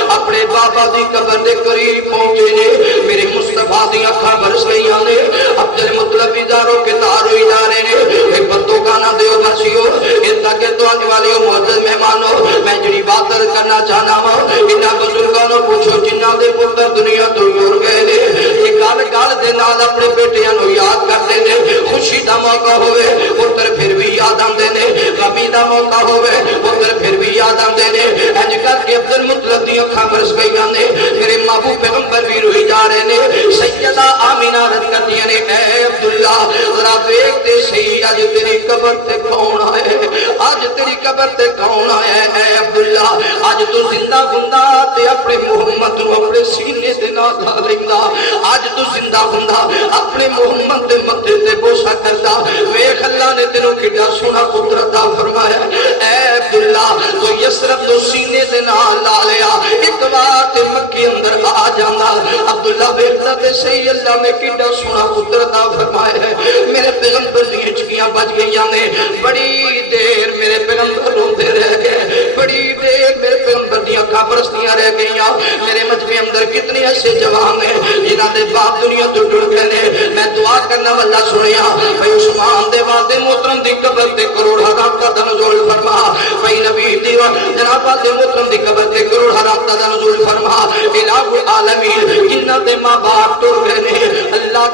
اپنے بابا دی قبر دے قریب پہنچے نے میرے مصطفیٰ دی اکھاں برس گئیاں نے عبد المطلب اداروں کے دارو ادارے نے ایک بندوں کا نہ دیو برسیو اس تاکہ تو آنے والی معزز مہمانوں میں جڑی بات کرنا چاہنا ہوں انہاں بزرگوں نے پوچھو جنہ دے پتر دنیا تو ٹر گئے نے یہ گل دے نال اپنے بیٹیاں نو یاد کرتے نے خوشی دا موقع ہوئے پتر پھر بھی یاد آندے نے غمی دا موقع ہوئے پتر پھر بھی یاد آندے نے اج کر کے عبد المطلب دی اکھاں برس گئیاں نے میرے محبوب پیغمبر بھی روئی جا رہے نے سیدہ آمینہ رضی کردیاں نے اے عبداللہ ذرا دیکھ تے صحیح اج تیری قبر تے کون آئے اج تیری قبر تے کون آئے اے عبداللہ اج تو زندہ بندہ تے اپنے محمد نو اپنے سینے دے نال لا لیندا اج تو زندہ بندہ اپنے محمد دے متھے تے بوسا کردا ویکھ اللہ نے تینوں کڈا سونا پتر عطا فرمایا اے عبداللہ تو یثرب نو سینے دے نال لا لیا ایک بار تے مکے اندر آ جاندا عبداللہ ویکھدا تے صحیح اللہ نے کڈا سونا پتر عطا فرمایا میرے پیغمبر دی چکیاں بج گئیاں نے بڑی دیر میرے پیغمبر روندے رہ گئے بڑی دیر میرے پیغمبر دی اکھاں برسدیاں رہ گئیاں میرے مجمع اندر کتنے ایسے جوان ہیں جنہاں دے باپ دنیا تو ٹر گئے نے میں دعا کرنا والا سنیا بھائی عثمان دے والد محترم دی قبر تے کروڑ حرام دا نزول فرما بھائی نبی دی جناب والد محترم دی قبر تے کروڑ حرام دا نزول فرما الہ العالمین جنہاں دے ماں باپ ٹر گئے نے اللہ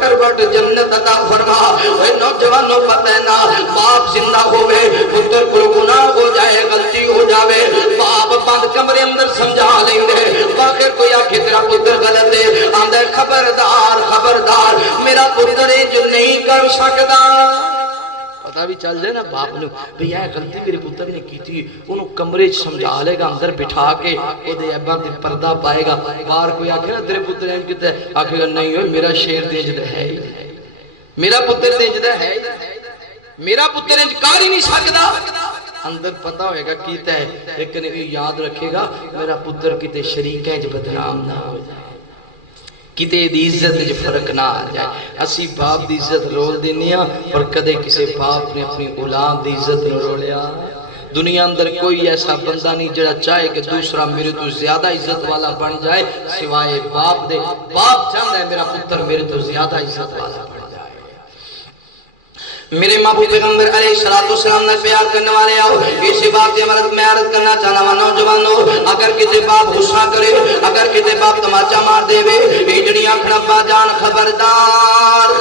کروٹ جنت عطا فرما اے نوجوانوں پتہ ہے نا باپ زندہ ہوئے پتر کو گناہ ہو جائے غلطی ہو جاوے باپ بند کمرے اندر سمجھا لیں گے باقی کوئی آکھے تیرا پتر غلط ہے آندہ خبردار میرا پتر جو نہیں کر سکتا پتہ بھی چل جائے نا باپ نے بھئی یہ غلطی میرے پتر نے کی تھی انہوں کمرے سمجھا لے گا اندر بٹھا کے وہ دے ایبان دے پردہ پائے گا بار کوئی آکھے نا تیرے پتر ہیں کہتے ہیں آکھے گا نہیں ہوئے میرا شیر دیجدہ ہے میرا پتر دیجدہ ہے میرا پتر انجکار ہی نہیں سکتا اندر پتہ ہوئے گا کیتا ہے لیکن یاد رکھے گا میرا پتر کتے شریک ہے جو بدنام نہ ہو جائے کتے دی عزت جو فرق نہ آ جائے اسی باپ دی عزت رول دینیا اور کدے کسے باپ نے اپنی اولاد دی عزت نہ رولیا دنیا اندر کوئی ایسا بندہ نہیں جڑا چاہے کہ دوسرا میرے تو زیادہ عزت والا بن جائے سوائے باپ دے باپ چاہتا ہے میرا پتر میرے تو زیادہ عزت والا بن جائے میرے محبوب پیغمبر علیہ السلام نے پیار کرنے والے آؤ اسی بات سے میں عرض کرنا چاہنا ہوں نوجوانوں اگر کسی باپ غصہ کرے اگر کسی باپ تماچا مار دے وے ایجڑی آنکھڑا با جان خبردار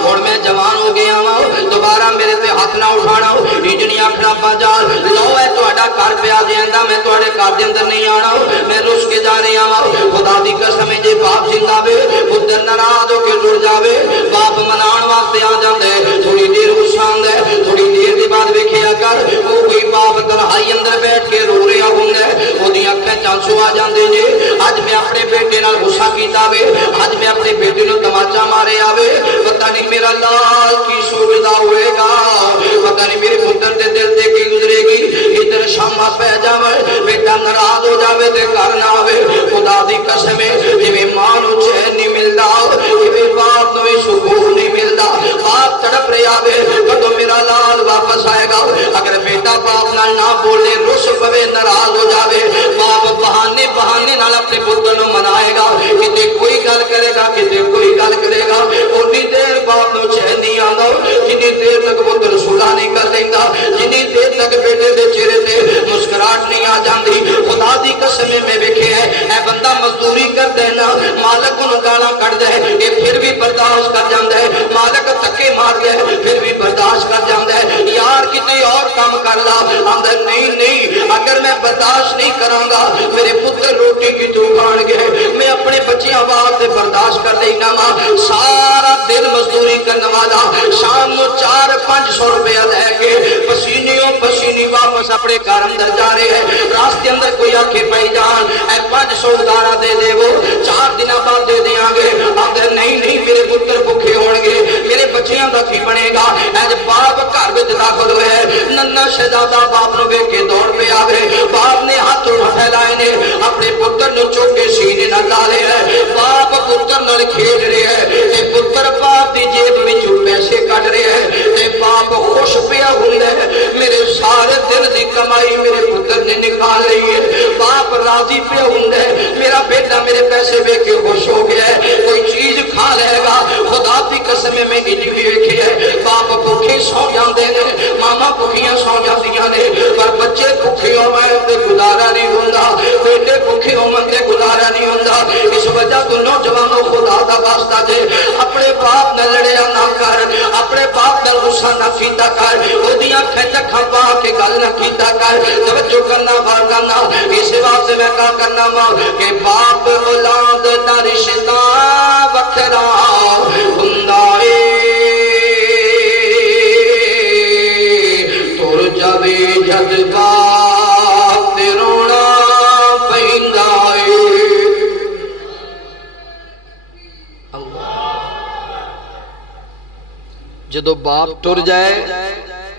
اور میں جوان ہو گیا ہوں دوبارہ میرے تے ہاتھ نہ اٹھانا ایجڑی آنکھڑا با جان لو ہے تو اڈا کار پہ آ جائندہ میں تو اڈے کار دے اندر نہیں آنا میں روش کے جا رہی ہوں خدا دی قسم جے باپ زندہ وے پتر ناراض ہو کے ٹر جاوے باپ منان واسطے آ جاندے تھوڑی دیر غصہ آندا ہے تھوڑی دیر دی بعد ویکھیا کر وہ کوئی باپ تنہائی اندر بیٹھ کے برداشت نہیں کرانگا میرے پتر روٹی کی تو کھان گئے میں اپنے بچیاں واسطے برداشت کر لینا ماں سارا دن مزدوری کرنے والا شام نو 400-500 روپیہ لے کے پسینیوں پسینی واپس اپنے گھر اندر جا رہے ہیں راستے اندر کوئی آکھے پائی جان اے 500 ادارہ دے دے وہ 4 دنہ بعد دے دیں آگے آدھے نہیں میرے پتر بھوکے ہونگے میرے بچیاں دا کی بنے گا اے جب باپ گھر میں داخل ہوئے ننہ شہزادہ باپ نو بے کے دوڑ پہ آگے باپ نے ہاتھ پھیلائے نے اپنے پتر نو چوکے سینے نہ ڈالے ہے باپ پتر نال کھیل رہے ہیں تے پتر باپ دی جیب میں جو پیسے کٹ رہے ہیں تے باپ خوش پیا ہوندے میرے سارے دل دی کمائی میرے پتر نے نکال رہی ہے باپ راضی پیا ہوندے میرا بیٹا میرے پیسے بے کے خوش ہو گیا ہے کوئی چیز کھا لے گا خدا دی قسم میں نہیں بھی ویکھی ہے باپ بھوکے سو جاندے نے ماما بھوکیاں سو جاندیاں نے پر بچے بھوکے ہوئے تے گزارا نہیں ہوندا بیٹے بھوکے ہوئے تے گزارا نہیں ہوندا اس وجہ تو نوجوانوں خدا دا واسطہ دے اپنے باپ نہ لڑیا نہ کر اپنے باپ دا غصہ نہ کیتا کر اودیاں کھچکھاں پا کے گل نہ کیتا کر توجہ کرنا بار کرنا اس واسطے میں کہا کرنا ماں کہ باپ اولاد دا رشتہ وکھرا ہوندا اے تر جاوے جد باپ تے رونا پیندا اے جدو باپ ٹر جائے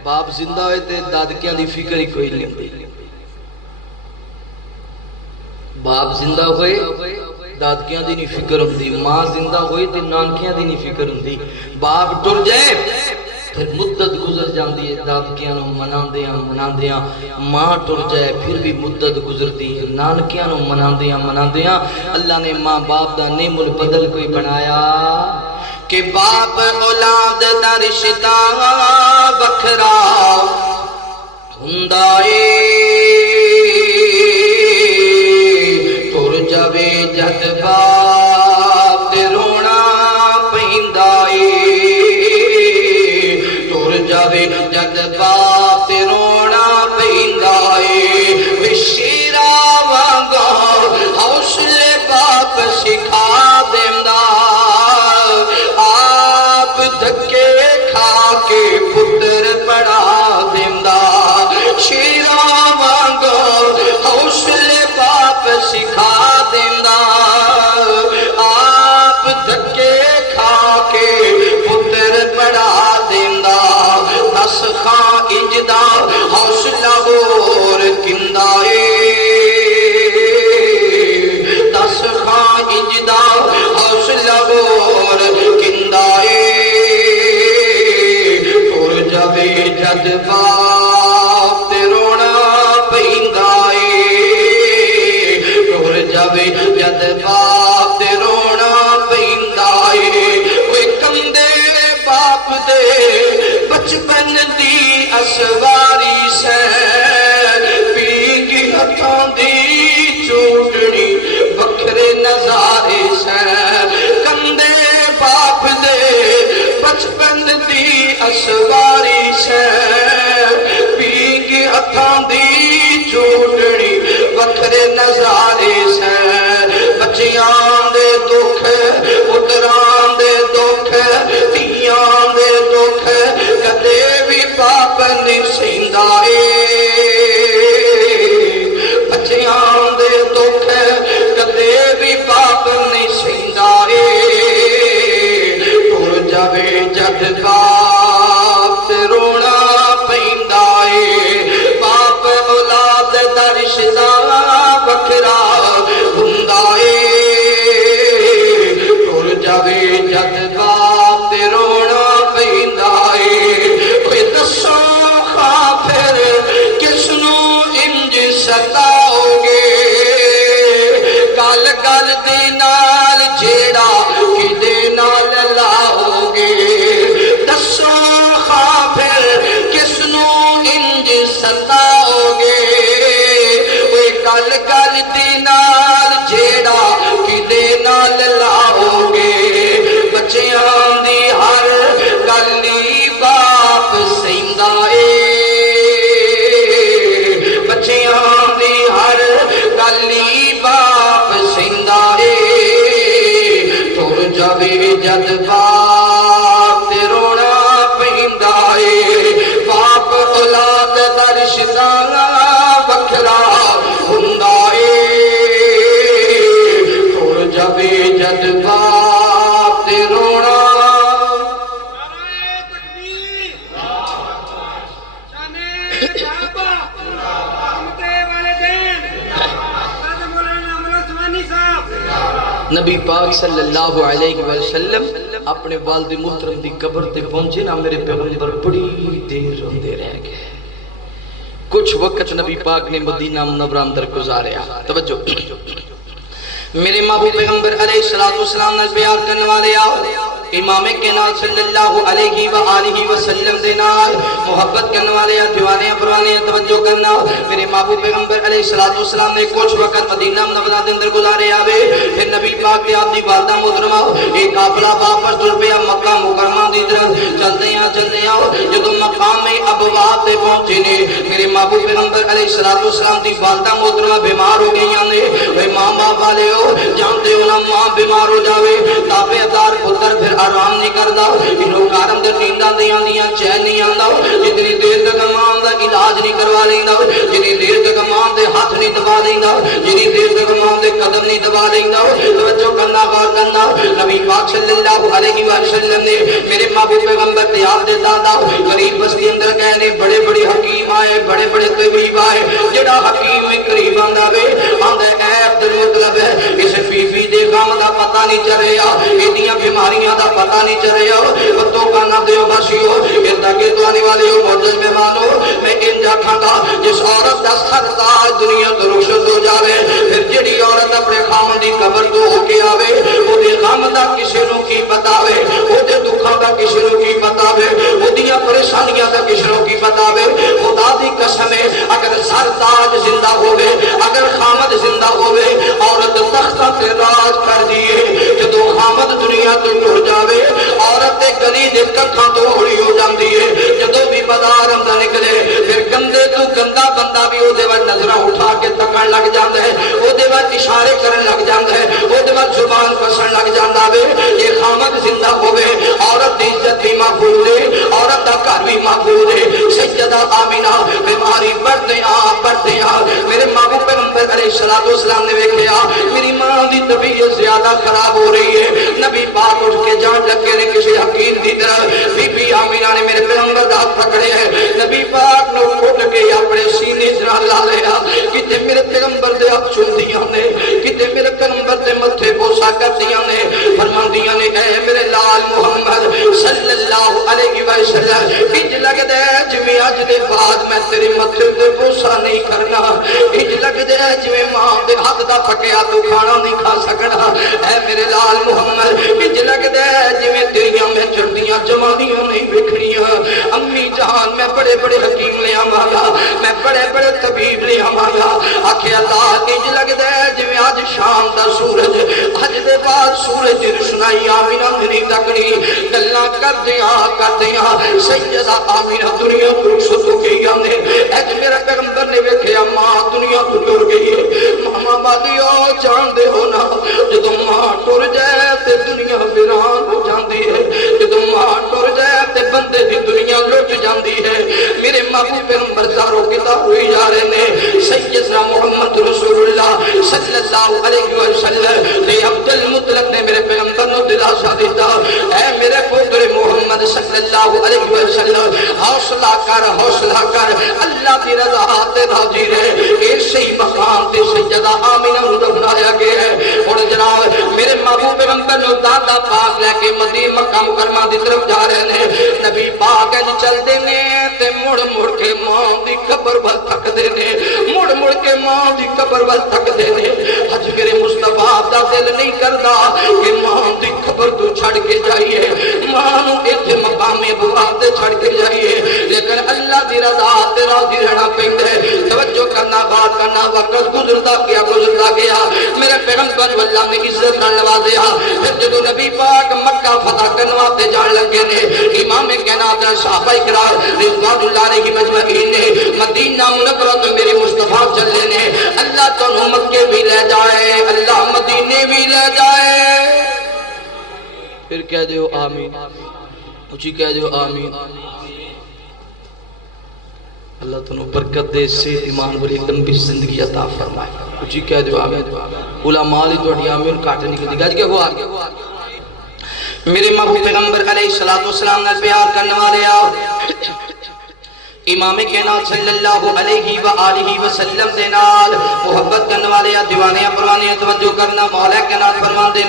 باپ زندہ ہوئے تے دادکیاں دی فکر ہی کوئی نہیں ہوئی باپ زندہ ہوئے دادکیاں دی نہیں فکر ہوندی ماں زندہ ہوئے تے نانکیاں دی نہیں فکر ہوندی باپ ٹر جائے پھر مدت گزر جاندی ہے دادکیاں نو مناندیاں ماں ٹر جائے پھر بھی مدت گزرتی ہے نانکیاں نو مناندیاں اللہ نے ماں باپ دا نعم البدل کوئی بنایا کہ باپ اولاد دا رشتہ وکھرا ہوندا اے ٹر جاوے جد باپ تے رونا پیندا اے ٹر جاوے جد باپ تے رونا پیندا اے شیرا وانگا حوصلے باپ سکھا دیندا دھکے کھا کے پتر پڑھا دیندا شیراں وانگو حوصلے باپ سکھا دیندا آپ دھکے کھا کے پتر پڑھا دیندا دس خاں انجدا حوصلہ ہور کندا اے دس خاں انجدا حوصلہ ہور کندا اے جد باپ تے رونا پیندا اے ٹر جاوے جد باپ تے رونا پیندا اے کوئی کندے باپ دے بچپن دی اسواری سے پیگی ہتھاں دی چوٹڑی وکھرے نظارے سے کندے باپ دے بچپن دی اسواری سے پیگی ہتھاں دی چوٹڑی وکھرے نظارے سے بچیاں دے دکھ پتراں دے دکھ دھیاں دے دکھ کدے بھی باپ نہیں سہندا اے بچیاں دے دکھ کدے بھی باپ نہیں سہندا اے ٹر جاوے جد باپ تے رونا پیندا اے باپ اولاد دا رشتہ وکھرا ہوندا اے ٹر جاوے جد باپ تے رونا پیندا اے کوئی دسو خاں پھر کس نو انج ستاؤ گے گل گل دے نال جیڑا کدے نال لاؤ گے دسو خاں پھر کس نو انج ستاؤ گے کوئی گل گل دے نال جیڑا کدے نال لاؤ گے بچیاں دی ہر گلی باپ سہندا اے بچیاں دی نبی پاک صلی اللہ علیہ وسلم اپنے والد محترم دی قبر تے پہنچے نا میرے پیغمبر بڑی دیر روندے رہ گئے کچھ وقت نبی پاک نے مدینہ منورہ اندر گزاریا توجہ میرے محبوب پیغمبر علیہ السلام نے پیار کرنے والے آؤ امام کائنات صلی اللہ علیہ وآلہ وسلم دے نال محبت کرنے والے دیوانے پرانے توجہ کرنا میرے محبوب پیغمبر علیہ السلام نے کچھ وقت مدینہ منورہ دے اندر گزارے آوے پھر نبی پاک کے آپ دی والدہ محترمہ ایک قافلہ واپس ٹر پیا مکہ مکرمہ دی طرف چلتے ہیں جدوں مقام ابواب تے پہنچے نے میرے محبوب پیغمبر علیہ السلام دی والدہ محترمہ بیمار ہو گئی نے ماں باپ والے ہو جانتے ہو نا ماں بیمار ہو جاوے تابع دار پتر پھر آرام نہیں کرتا انہوں کارم در نیندہ دیاں دیاں چین نہیں آندہ جتنی دیر تک ماں دا علاج نہیں کروا لیندہ جتنی دیر تک ماں دے ہاتھ نہیں دبا لیندہ جتنی دیر تک ماں دے قدم نہیں دبا لیندہ توجہ کرنا غور کرنا نبی پاک صلی اللہ علیہ وسلم نے میرے محبوب پیغمبر نے آپ دے دادا قریب بستی اندر کہنے بڑے بڑے حکیم آئے بڑے بڑے طبیب آئے جڑا حکیم میں قریب آندہ وے آندہ عیب در مطلب ہے اسے فی دے غام دا پتہ نہیں چل رہا اتنیاں بیماریاں دا پتہ نہیں چل رہا بتوں کا نہ دیو باشی ہو اردا کے تو آنے والے ہو موجز میں مانو میں انجا کھانا جس عورت دا سر تاج دنیا تو رخصت ہو جاوے پھر جڑی عورت اپنے خامن دی قبر تو ہو کے آوے وہ دے غام دا کسی نو کی بتاوے وہ دے دکھاں دا کسی نو کی بتاوے وہ دیا پریشانیاں دا کسی نو کی بتاوے خدا دی قسم ہے اگر سر تاج زندہ ہوئے اگر خامد زندہ ہوئے عورت تختہ تے راج کر دیئے جدو خامد دنیا تو ٹر جاوے عورت گلی دے ککھاں تو ہوڑی ہو جاندی ہے جدو بھی بازار اندر نکلے پھر گندے تو گندا بندہ بھی او دے وچ نظراں اٹھا کے تکن لگ جاندا ہے او دے وچ اشارے کرن لگ جاندا ہے او دے وچ زبان پسن لگ جاندا وے یہ خامد زندہ ہوے عورت دی عزت بھی محفوظ ہے عورت دا گھر بھی محفوظ ہے سیدہ آمینہ بیماری بڑھتے میرے محبوب پیغمبر علیہ السلام نے دیکھا میری ماں دی طبیعت زیادہ خراب ہو رہی ہے نبی پاک اٹھ کے جان لگے نے کسی حکیم دی طرف بی بی آمینہ نے میرے پیغمبر ہاتھ پکڑے ہیں نبی پاک نے اٹھ کے اپنے سینے سے لا لیا کتے میرے پیغمبر دے ہاتھ چھو دیاں نے کتے میرے پیغمبر دے متھے بوسا کر دیاں نے فرماندیاں نے اے میرے لال محمد صلی اللہ علیہ وسلم انج لگ دے جویں اج دے بعد میں تیرے متھے تے بوسا نہیں کرنا انج لگ دے جویں ماں دے ہاتھ دا پکیا تو کھانا نہیں کھا سکنا اے میرے لال محمد انج لگ دے جویں تیریاں میں چردیاں جوانیاں نہیں وکھڑیاں امی جان میں بڑے بڑے حکیم لے آواں گا میں بڑے بڑے طبیب لے آواں گا آکھے اللہ انج لگ دے جویں اج شام دا سورج اج دے بعد سورج دی روشنائی آمینہ نہیں تکڑی گلاں کردیاں سیدہ آمینہ دنیا تو رخصت ہو گئی نے اج میرا پیغمبر نے ویکھیا ماں دنیا تو ٹر گئی ہے ماما بالیو جان دے ہو نا جدوں ماں ٹر جائے تے دنیا ویران ہو جاندی ہے جدوں ماں ٹر جائے تے بندے دی دنیا لٹ جاندی ہے میرے محبوب پیغمبر زارو کتاب ہوئی جا رہے نے سیدنا محمد رسول اللہ صلی اللہ علیہ وسلم نے عبد المطلب نے میرے پیغمبر نو دلاسا دیتا اے میرے پتر محمد صلی اللہ علیہ وسلم حوصلہ کر اللہ کی رضا تے راضی رہے اسی مقام تے سیدہ آمینہ نو دفنایا گیا ہے اور جناب میرے محبوب پیغمبر نو دادا پاک لے کے مدینہ مکہ مکرمہ دی طرف جا رہے ہیں نبی پاک چلدے نے تے مڑ مڑ کے ماں دی قبر ول تکدے نے مڑ کے ماں دی قبر ول تکدے نے اج میرے مصطفیٰ دا دل نہیں کردا کہ ماں دی قبر تو چھڑ کے جائیے ماں نو ایتھے مقام ابواب تے چھڑ کے جائیے لیکن اللہ دی رضا تے راضی رہنا پیندا ہے توجہ کرنا بات کرنا وقت گزرتا گیا میرے پیغمبر اللہ نے عزت نال نوازیا پھر جدوں نبی پاک مکہ فتح کرن واسطے جان لگے نے امام کائنات صحابہ کرام رضوان اللہ علیہ مجمعین نے مدینہ منورہ تو میرے مصطفیٰ چلے نے اللہ تانوں مکے بھی لے جائے اللہ مدینے بھی لے جائے پھر کہہ دیو آمین اچھی کہہ دیو آمین اللہ تنو برکت دے سید ایمان والی لمبی زندگی عطا فرمائے اچھی کہہ دیو آمین علماء لی تو اڑی آمین کاٹنے کی دیگا کیا ہوا میرے محبوب پیغمبر علیہ السلام نے پیار کرنے والے آؤ امام کائنات صلی اللہ علیہ وآلہ وسلم دے نال محبت کرنے والے دیوانے پروانے توجہ کرنا مولا کائنات فرمان دے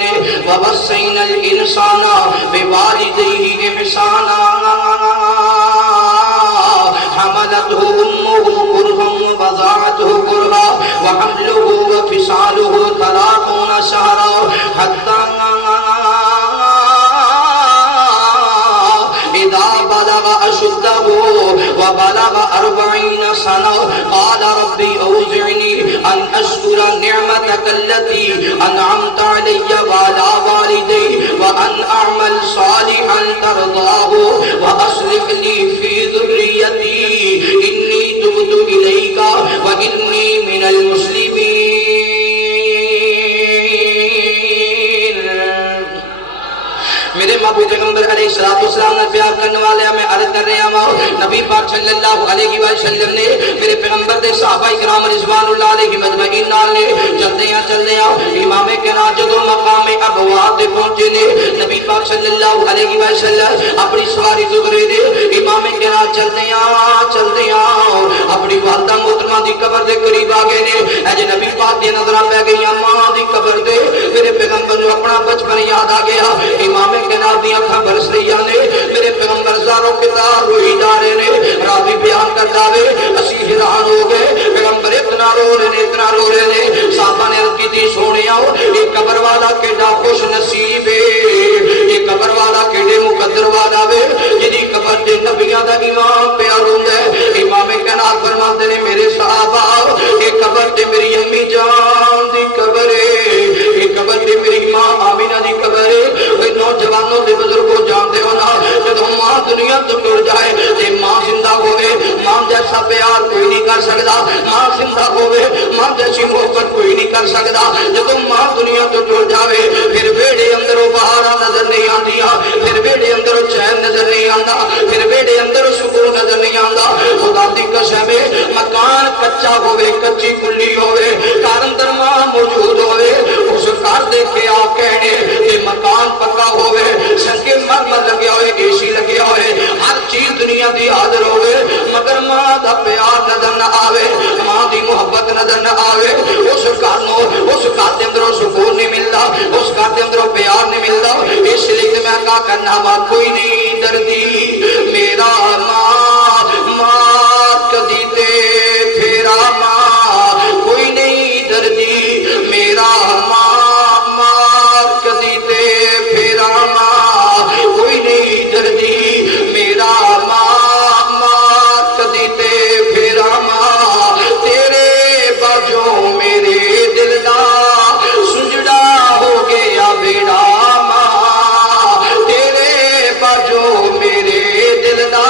صلی اللہ علیہ وسلم نے میرے پیغمبر دے صحابہ کرام رضوان اللہ علیہ مجمعین نال نے چلدے امام کنا جدوں مقام ابوا تے پہنچے نے نبی پاک صلی اللہ علیہ وسلم اپنی سواری گزرے نے امام کنا چلدے اپنی والدہ محترمہ دی قبر دے قریب آ گئے نے اے نبی پاک دی نظراں پہ گئی ماں دی قبر دے میرے پیغمبر نو اپنا بچپن یاد آ گیا امام کنا دی اکھاں برس رہی نے میرے پیغمبر زاروں کتاب روئی جا رہے نے راوی بیان کرتا وے اسی حیران ہو گئے پیغمبر اتنا رو رہے نے صحابہ نے عرض کی تھی سونیا یہ قبر والا کیڈا خوش نصیب ہے یہ قبر والا کیڈے مقدر والا وے جدی قبر تے نبیاں دا امام پیا روندا ہے امام کنا فرماندے نے میرے صحابہ یہ قبر تے میری امی جان دی قبر ہے یہ قبر تے میری ماں آمینہ دی قبر ہے اے نوجوانوں تے بزرگوں جانتے ہو نا جدوں ماں دنیا تو ٹر جائے تے ماں زندہ ہوے ماں جیسا پیار کوئی نہیں کر سکتا ماں زندہ ہوے ماں جیسی محبت کوئی نہیں کر سکتا جدوں ماں دنیا تو ٹر جاوے پھر ویڑے اندروں بہاراں نظر نہیں آندیاں پھر ویڑے اندروں چین نظر نہیں آندا پھر ویڑے اندروں سکون نظر نہیں آندا خدا دی قسم مکان کچا ہوے کچی کلی ہوے گھر اندر ماں موجود ہوے اس گھر دے کے آپ کہنے کہ مکان پکا ہوے سنگے مرمر لگے ہوئے اے سی لگے ہوئے ہر چیز دنیا دی حاضر ہوئے مگر ماں دا پیار نظر نہ آوے ماں دی محبت نظر نہ آوے اس گھر دے اندروں سکون نہیں ملتا اس گھر دے اندروں پیار نہیں ملتا اس لیے میں کہا کرنا وا کوئی نہیں دردی میرا ماں کدی تے پھیرا ماں کوئی نہیں دردی میرا ماں کدی تے پھیرا ماں کوئی نہیں دردی میرا ماں کدی تے پھیرا ماں تیرے باجوں میرے دل دا سجڑا ہو گیا بیڑا ماں تیرے باجوں میرے دل دا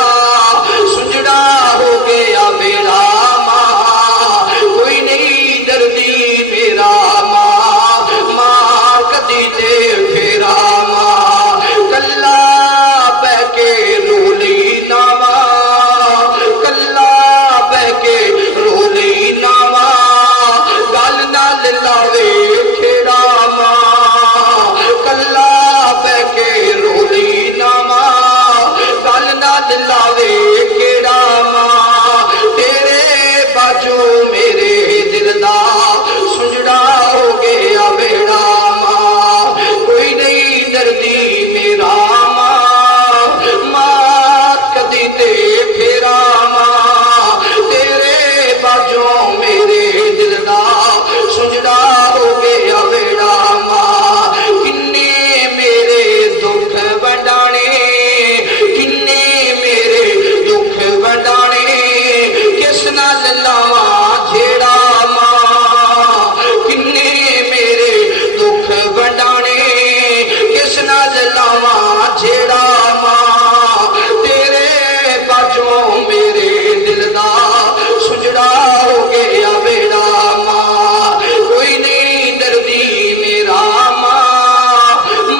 سجڑا ہو گیا بیڑا ماں کوئی نہیں دردی میرا ماں کدی تے پھیرا ماں کلا بہ کے رولی ناوا کلا بہ کے رولی ناوا گل نال لاوے کھیڑا ماں کلا بہ کے رولی ناوا گل نال لاوے کھیڑا ماں تیرے باجو میرے دل دا سجڑا ہو گیا بیڑا ماں کوئی نہیں دردی میرا ماں کدی تے پھیرا ماں تیرے باجوں میرے دل دا سجڑا ہو گیا بیڑا ماں کنے میرے دکھ وڈانے کنے میرے دکھ وڈانے کس نال لاواں جھیڑا ماں کنے میرے دکھ وڈانے کس نال لاواں جھیڑا ماں تیرے باجوں میرے دل دا سجڑا ہو گیا بیڑا ماں کوئی نہیں دردی میرا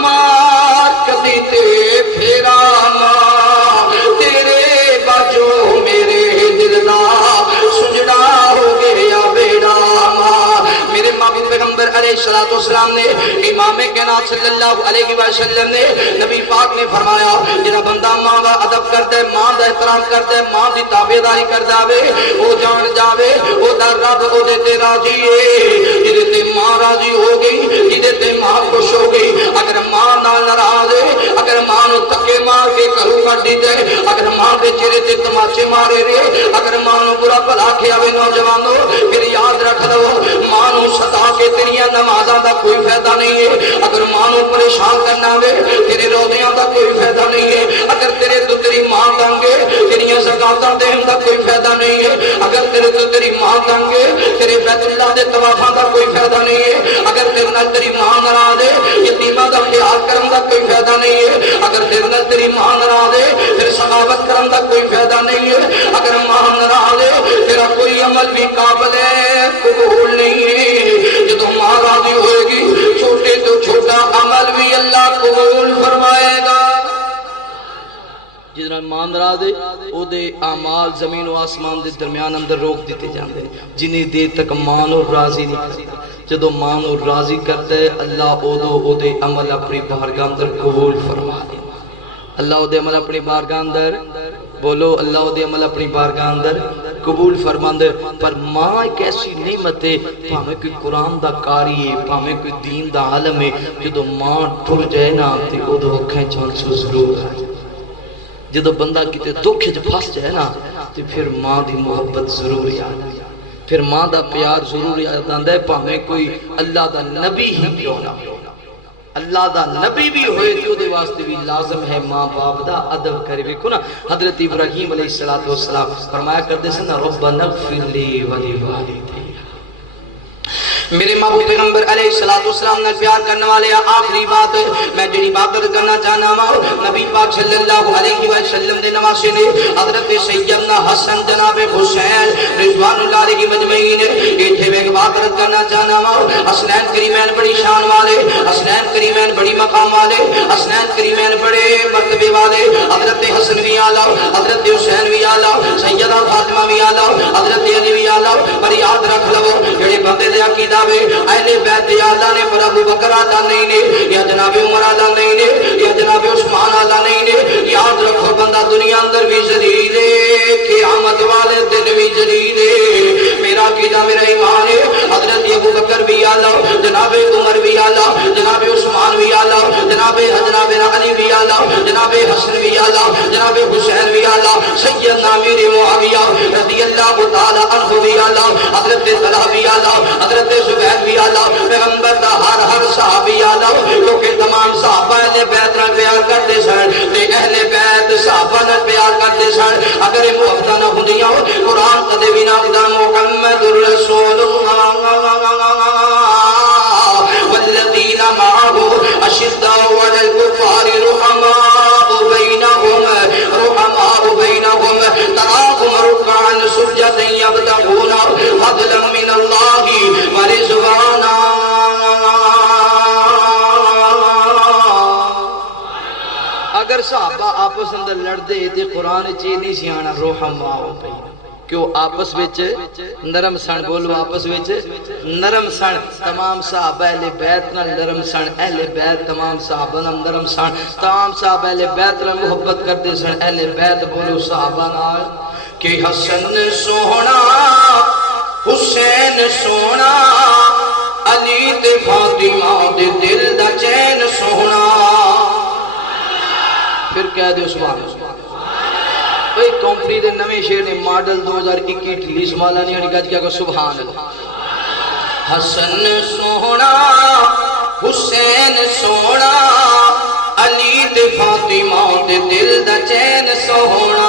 ماں کدی تے پھیرا ماں تیرے باجوں میرے دل دا سجڑا ہو گیا بیڑا ماں میرے معبود پیغمبر علیہ الصلوۃ والسلام نے امام کائنات صلی اللہ علیہ وسلم نے نبی پاک نے فرمایا جڑا بندہ ماں دا ادب کرتا ہے ماں دا احترام کرتا ہے ماں دی تابعداری کردا وے او جان جاوے او دا رب او دے تے راضی ہے جدے تے ماں راضی ہو گئی جدے تے ماں خوش ہو گئی اگر ماں نال ناراض ہے اگر ماں نو تھکے مار کے گھروں کڈ دے اگر ماں دے چہرے تے تماچے مارے رہے اگر ماں نو برا بھلا کھیا وے نوجوانو پھر یاد رکھ لو ماں نو ستا کے تیریاں نمازاں دا کوئی فائدہ نہیں ہے اگر ماں نو پریشان کرنا وے تیرے روزیاں دا کوئی فائدہ نہیں ہے اگر تیرے تو تیری ماں تنگ ہے تیریاں زکاتاں دین دا کوئی فائدہ نہیں ہے اگر تیرے تو تیری ماں تنگ ہے تیرے بیت اللہ دے طوافاں دا کوئی فائدہ نہیں ہے اگر تیرے نال تیری ماں ناراض ہے یتیماں دا خیال کرن دا کوئی فائدہ نہیں ہے اگر تیرے نال تیری ماں ناراض ہے پھر سخاوت کرن دا کوئی فائدہ نہیں ہے اگر ماں ناراض ہے تیرا کوئی عمل بھی قابل قبول نہیں ہے جدوں ماں راضی ہوئے گی چھوٹے تو چھوٹا عمل بھی اللہ قبول فرمائے گا جس نال ماں ناراض ہے او دے اعمال زمین و آسمان دے درمیان اندر روک دیتے جاندے جنہیں دیر تک ماں نو راضی نہیں کرتا جدو ماں نو راضی کرتا ہے اللہ او دے عمل اپنی بارگاہ اندر قبول فرما دے اللہ او دے عمل اپنی بارگاہ اندر بولو اللہ او دے عمل اپنی بارگاہ اندر قبول فرماندے پر ماں ایک ایسی نعمت ہے پاہمیں کوئی قرآن دا قاری ہے پاہمیں کوئی دین دا عالم ہے جدو ماں ٹھر جائے نا تے او دو اکھیں چانسو ضرور آئے جدو بندہ کتے دکھ جو پھاس جائے نا تو پھر ماں دی محبت ضروری آئے پھر ماں دا پیار ضروری آئے پاہمیں کوئی اللہ دا نبی ہی کیوں نہ اللہ دا نبی بھی ہوئے تو دے واسطے بھی لازم ہے ماں باپ دا ادب کرے بھی کنا حضرت ابراہیم علیہ السلام فرمایا کرتے سنا ربنا اغفر لی ولی والدی میرے محبوب پیغمبر علیہ السلام نے پیار کرنے والے آخری بات میں جنہی بات کرنا چاہنا ہوں نبی پاک صلی اللہ علیہ وسلم دے نواسے نے حضرت سیدنا حسن جناب حسین رضوان اللہ علیہ مجمعین ایتھے میں بات کرنا چاہنا ہوں حسنین کریمین بڑی شان والے حسنین کریمین بڑی مقام والے حسنین کریمین بڑے مرتبے والے حضرت حسن بھی آلہ حضرت حسین بھی آلہ سیدہ فاطمہ بھی آلہ حضرت علی بھی آلہ پر یاد رکھ لو جڑے بندے دے عقیدہ اہل بیت اللہ نے پر ابو بکر اللہ نہیں نے یا جناب عمر اللہ نہیں نے یا جناب عثمان اللہ نہیں نے یاد رکھو بندہ دنیا اندر بھی ذلیل ہے قیامت والے دن بھی ذلیل ہے میرا عقیدہ میرا ایمان ہے حضرت ابو بکر بھی اعلیٰ جناب عمر بھی اعلیٰ جناب عثمان بھی اعلیٰ جناب علی بھی اعلیٰ جناب حسن بھی اعلیٰ جناب حسین بھی اعلیٰ سیدنا امیر معاویہ رضی اللہ تعالی عنہ بھی اعلیٰ حضرت طلحہ بھی اعلیٰ حضرت زبیر بھی آلہ پیغمبر دا ہر صحابی آلہ کیونکہ تمام صحابہ اہل بیت نال پیار کرتے سن تے اہل بیت صحابہ نال پیار کرتے سن اگر یہ محبتہ نہ ہوندیاں قرآن کدے بھی نہ ہوندا محمد رسول اللہ والذین معه اشداء علی الکفار رحماء بینہم تراہم رکعا سجدا یبتغون فضلا من اللہ ورضوانا اگر صحابہ آپس اندر لڑ دے تے قرآن چینی سیانا رحماء بینہم کیوں آپس وچ نرم سن بولو آپس وچ نرم سن تمام صحابہ اہل بیت نال نرم سن اہل بیت تمام صحابہ نال نرم سن تمام صحابہ اہل بیت نال محبت کرتے سن اہل بیت بولو صحابہ نال کہ حسن سونا حسین سونا علی تے فاطمہ دے دل دا چین سونا پھر کہہ دے سبحان اللہ بھئی کمپنی دے نویں شیر نے ماڈل 2021 ریلیز والا نہیں اور کیا کہ سبحان اللہ حسن سونا حسین سونا علی تے فاطمہ دے دل دا چین سونا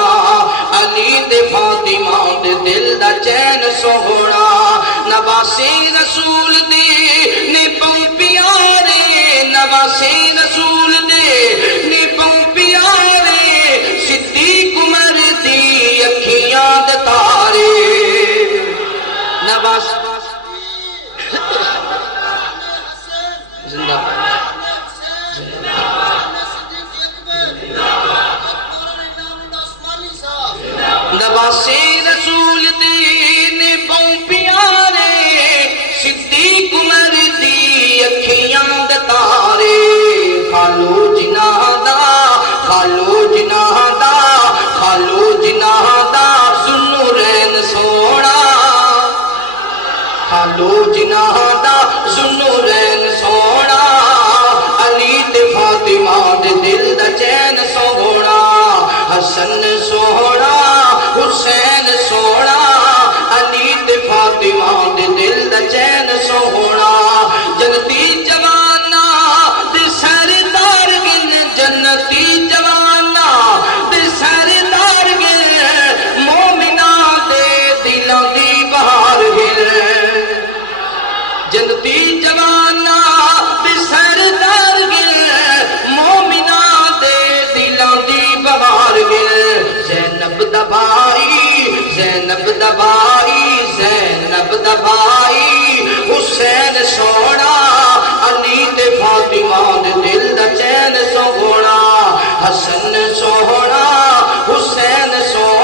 علی تے فاطمہ دے دل دا چین سونا نواسی رسول دے نے پاؤں پیارے نواسی رسول دے نے پاؤں پیارے صدیق عمر دی اکھیاں دے تارے نواسی زندہ نواسی رسول دین پاؤں پیارے صدیق عمر دی اکھیاں دے تارے خالو جناح دا خالو جناح دا خالو جناح دا ذوالنورین سونا خالو جناح دا ذوالنورین سونا علی تے فاطمہ دے دل دا چین سونا حسن سونا حسین سونا علی تے فاطمہ دے دل دا چین سونا جنتی جوانا دے سردار گن جنتی جوانا دے سردار گن مومنہ دے دلوں دی بہار گن جنتی جوانا دے سردار گن مومنہ دے دلوں دی بہار گن زینب دبائی زینب دبائی زینب دبائی حسین سونا علی تے فاطمہ دے دل دا چین سونا حسن سونا حسین سونا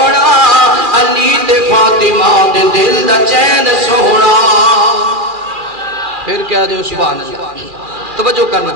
پھر کیا جو سبحان اللہ. توجہ کرنا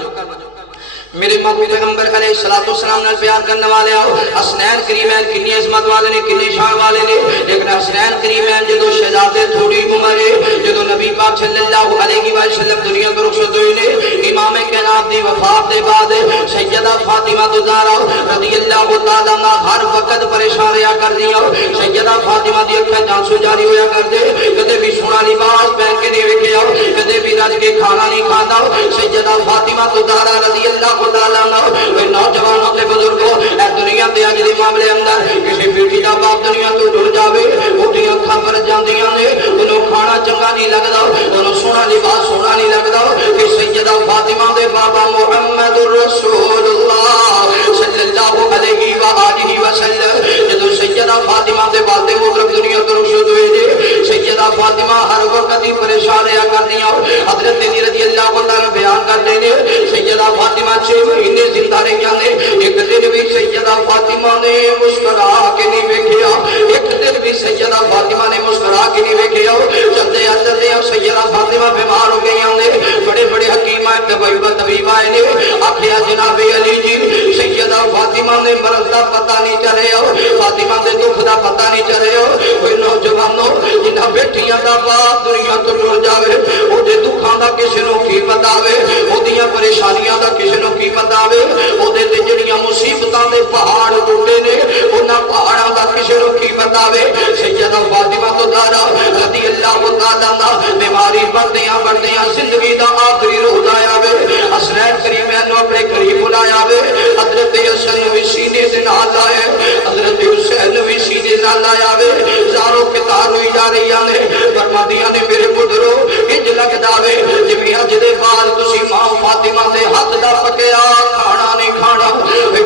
میرے محبوب پیغمبر علیہ السلام نے بیان کرنے والے آؤ حسنین کریمین کنی عظمت والے نے کنی شان والے نے لیکن حسنین کریمین جدو شہزادے تھوڑی عمر ہے جدو نبی پاک صلی اللہ علیہ وسلم دنیا کو رخصت ہوئی نے امام کائنات دی وفات دے بعد سیدہ فاطمہ زہرا رضی اللہ تعالیٰ عنہ ہر وقت پریشان رہا کر دیا. سیدہ فاطمہ دی اکھیں جانسو جاری ہویا کر دے کدے بھی سونا لباس پہن کے نہیں ویکھیا کدے بھی رج کے کھانا نہیں کھاتا. سیدہ فاطمہ زہرا رضی اللہ نوجوانوں کے بزرگوں اے دنیا دے اج دے معاملے اندر کسی بیٹی دا باپ دنیا تو ٹر جاوے اودی اکھاں پر جاندیاں نے انہوں کھانا چنگا نہیں لگدا انہوں سونا لباس سونا نہیں لگدا کہ سیدہ فاطمہ دے بابا محمد رسول اللہ صلی اللہ علیہ وآلہ وسلم جدو سیدہ فاطمہ دے والد محترم دنیا تو رخصت ہوئے تھے سیدہ فاطمہ ہر وقت ہی پریشان رہا کردیاں. حضرت علی رضی اللہ تعالیٰ بیان کرتے ہیں سیدہ فاطمہ 6 مہینے زندہ رہیاں نے ایک دن بھی سیدہ فاطمہ نے مسکرا کے نہیں ویکھیا ایک دن بھی سیدہ فاطمہ نے مسکرا کے نہیں ویکھیا. جب دے اندر دے سیدہ فاطمہ بیمار ہو گئیاں نے بڑے بڑے حکیم طبیب آئے نے آخیا جناب علی جی سیدہ فاطمہ نے مرض دا پتہ نہیں چلے فاطمہ دے دکھ دا پتہ نہیں چلے کوئی نوجوانوں جنہاں بیٹھیاں دا باپ دنیا تو ٹر جاوے او دے دکھاں دا کسے نوں کی بتاوے او دیاں پریشانیاں دا کسے نوں کی بتاوے او دے تے جڑیاں مصیبتاں دے پہاڑ ٹوٹے نے انہاں پہاڑاں دا کسے نوں کی بتاوے. سیدہ فاطمہ زہرا رضی اللہ تعالیٰ عنہ بیماری بڑھدیاں زندگی دا آخری روز آیا وے حسنین کریمین نوں اپنے قریب بلایا وے. حضرت حسن وی سینے دے نال آئے حضرت حسین وی سینے نال آیا وے زاروں کتار ہوئی جا رہی نے فرماندیاں نے میرے پترو انج لگدا وے جویں اج دے بعد تسی ماں فاطمہ دے ہاتھ دا پکیا کھانا نہیں کھانا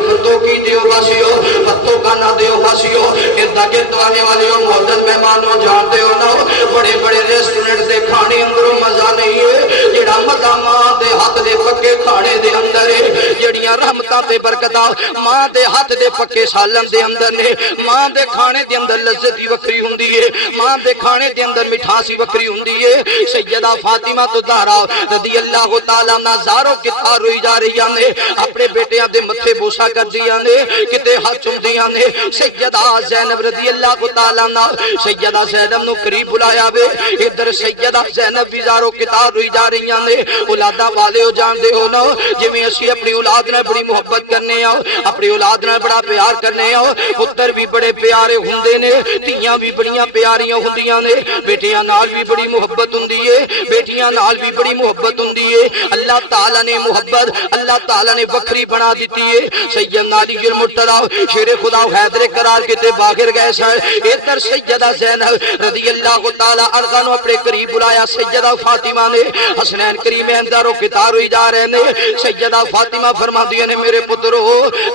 پتوں کی دیو باسیو پتوں کا نہ دیو باسیو اردا گرد آنے والے معزز مہمانوں جانتے ہو نا بڑے بڑے ریسٹورنٹ دے کھانے اندروں مزہ نہیں ہے جڑا مزہ ماں دے ہاتھ دے پکے کھانے دے اندر ہے جڑیاں رحمتاں تے برکتاں ماں دے ہاتھ دے پکے سالن دے اندر نے ماں دے کھانے دے اندر لذت ہی وکری ہوندی ہے ماں دے کھانے دے اندر مٹھاس ہی وکری ہوندی ہے. سیدہ فاطمہ زہرا رضی اللہ تعالیٰ عنہ زاروں کتار روئی جا رہی نے اپنے بیٹیاں دے متھے بوسا کر دیا نے کتے ہاتھ چم دیا نے. سیدہ زینب رضی اللہ تعالیٰ عنہ سیدہ زینب نو قریب بلایا وے ادھر سیدہ زینب بھی زاروں کتار روئی جا رہی نے. اولاداں والے ہو جان دے ہو نا جویں اسی اپنی اولاد نال بڑی محبت کرنے آ اپنی اولاد نال بڑا پیار کرنے آ پتر بھی بڑے پیارے ہوندے نے دھیاں بھی بڑیاں پیاریاں ہوندیاں نے بیٹیاں نال بھی بڑی محبت ہوندی ہے بیٹیاں نال بھی بڑی محبت ہوندی ہے. اللہ تعالیٰ نے محبت اللہ تعالیٰ نے بکری بنا دیتی ہے. سیدنا علی المرتضی شیر خدا حیدر قرار کے تے باہر گئے سن ادھر سیدہ زینب رضی اللہ تعالیٰ عنہا نو اپنے قریب بلایا. سیدہ فاطمہ نے حسنین کریمین دارو کتار ہوئی جا رہے نے. سیدہ فاطمہ فرماندی نے میرے پترو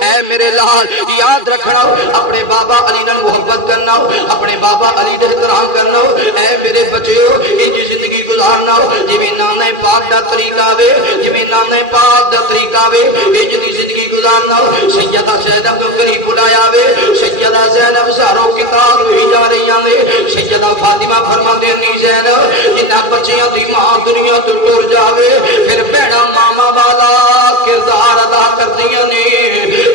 اے میرے لال یاد رکھنا اپنے بابا علی نال محبت کرنا اپنے بابا علی دے احترام کرنا اے میرے بچیو انج زندگی گزارنا جویں نانے پاک دا طریقہ وے جویں نانے پاک دا طریقہ وے انج دی زندگی گزارنا. سیدہ زینب کو قریب بلایا وے سیدہ زینب زاروں کتار ہوئی جا رہی نے. سیدہ فاطمہ فرماندے نی زینب جنہاں بچیاں دی ماں دنیا تو ٹر جاوے پھر بہنا ماما والا کردار ادا کردیاں نے.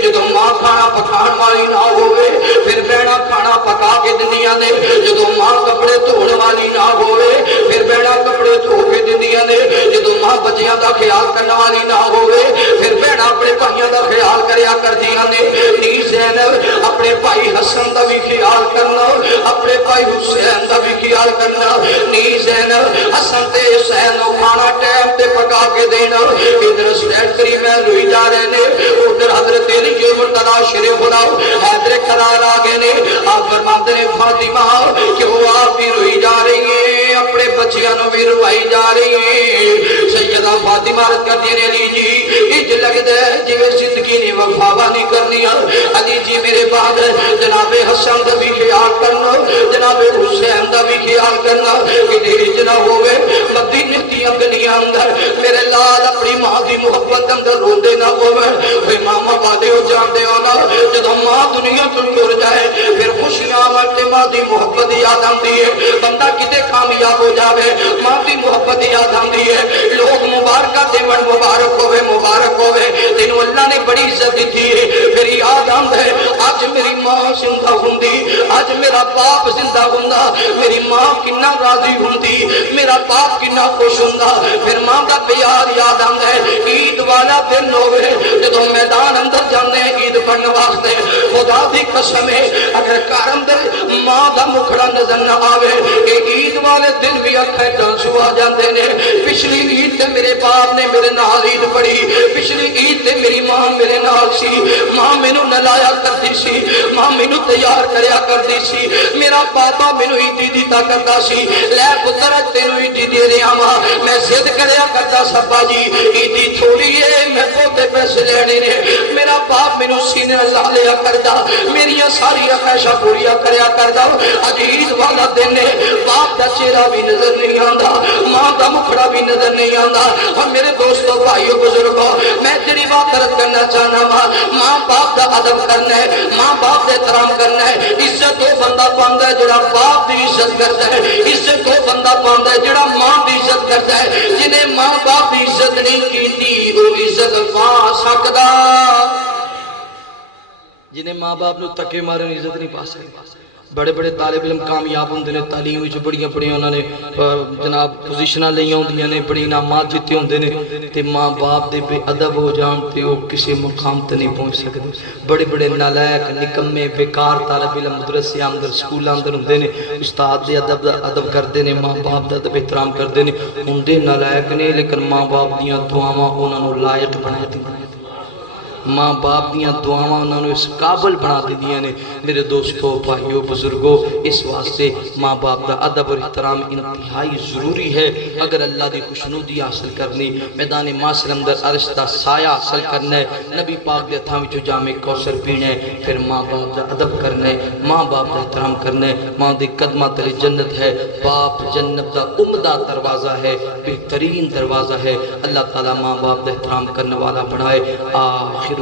جدوں ماں کھانا پکان والی نہ ہوئے پھر بہنا کھانا پکا کے دنیا نے. جدوں ماں کپڑے دھونے والی نہ ہوئے پھر بہنا کپڑے دھو کے دنیا نے. جدوں ماں بچیاں دا خیال کرنے والی نہ ہوئے پھر بہنا اپنے بھائیاں دا خیال کریا کردیاں نے. نی زینب اپنے بھائی حسن دا بھی خیال کرنا اپنے بھائی حسین دا بھی خیال کرنا. نی زینب حسن تے حسین نو کھانا ٹائم تے پکا کے دینا. ادھر حسین کریمین روئی جا رہے نے ادھر حضرت علی المرتضی شیر خدا حیدر قرار آ گئے نے. آپ فرماتے ہیں فاطمہ کہ وہ آپ بھی روئی جا رہی ہیں اپنے بچیاں نو بھی روائی جا رہی ہیں. سیدہ فاطمہ رضی کرتی ہیں علی جی انج لگدا ہے جویں زندگی نے وفا نہیں کرنی. علی جی میرے بعد جناب حسن دا بھی خیال کرنا جناب حسین دا بھی خیال کرنا کہ دیج نہ ہوئے مدینے دیاں گلیاں اندر میرے لال اپنی ماں دی محبت اندر روندے نہ ہوئے. اے ماما والے ہو جاندے ہو نا جدوں ماں دنیا تو ٹر جائے پھر خوشیاں آتے ماں دی محبت یاد آندی ہے. بندہ کتے کامیاب ہو جاوے ماں دی محبت یاد آندی ہے. عزت دیتی ہے. پھر یاد آندا ہے اج میری ماں زندہ ہوندی, اج میرا باپ زندہ ہوندا, میری ماں کنا راضی ہوندی, میرا باپ کنا خوش ہوندا. پھر ماں دا پیار یاد آندا ہے. عید والا دن ہوئے جدوں میدان اندر جاندے عید پڑھن واسطے, خدا دی قسم ہے اگر گھر اندر ماں دا مکھڑا نظر نہ آوے کہ عید والے دن بھی اکھیں آنسو آ جاندے نے. پچھلی عید تے میرے باپ نے میرے نال عید پڑھی, پچھلی عید تے میری ماں میرے نال سی. ماں مینوں نلایا کرتی سی, ماں مینوں تیار کریا کرتی سی, میرا بابا مینوں عیدی دیتا کرتا سی. لے پتر تینوں عیدی دے رہا وا, میں ضد کریا کرتا سا با جی عیدی تھوڑی ہے میں بہتے پیسے لینے نے. میرا باپ مینوں سینے لا لیا کرتا, میریاں ساری خواہشاں پوریا کریا کرتا. اج عید والا دن ہے, باپ دا چہرہ بھی نظر نہیں آندا, ماں دا مکھڑا بھی نظر نہیں آندا. اور میرے دوستو بھائیو بزرگو میں تیری بات رد کرنا چاہنا وا, ماں باپ دا ادب کرنا ہے, ماں باپ دے احترام کرنا ہے. عزت وہ بندہ پاندا ہے جڑا باپ دی عزت کرتا ہے, عزت وہ بندہ پاندا ہے جڑا ماں دی عزت کرتا ہے. جنہیں ماں باپ دی عزت نہیں کیتی وہ عزت پا سکدا, جنہیں ماں باپ نو تکے مارے عزت نہیں پا سکتے. بڑے بڑے طالب علم کامیاب ہوندے نے, تعلیم وچ بڑیاں بڑیاں انہاں نے جناب پوزیشناں لئیاں ہوندیاں نے, بڑی انعامات جتے ہوندے نے, تے ماں باپ دے بے ادب ہو جان تے وہ کسی مقام تے نہیں پہنچ سکتے. بڑے بڑے نالائق نکمے بیکار طالب علم مدرسے اندر سکول اندر ہوندے نے, استاد دے ادب کردے نے, ماں باپ دا ادب احترام کردے نے, ہوندے نالائق نے لیکن ماں باپ دیاں دعاواں انہاں نوں لائق بنا دیندیاں, ماں باپ دیاں دعاواں انہوں نے اس قابل بنا دیاں نے. میرے دوستو بھائیو بزرگو اس واسطے ماں باپ دا ادب اور احترام انتہائی ضروری ہے. اگر اللہ دی خوشنودی حاصل کرنی, میدان معاشر اندر عرش دا سایہ حاصل کرنا ہے, نبی پاک دے ہتھاں وچوں جام کوثر پینا ہے, پھر ماں باپ دا ادب کرنا ہے, ماں باپ دا احترام کرنا ہے. ماں دے قدماں تلے جنت ہے, باپ جنت دا عمدہ دروازہ ہے, بہترین دروازہ ہے. اللہ تعالیٰ ماں باپ دا احترام کرنے والا بنائے. آخر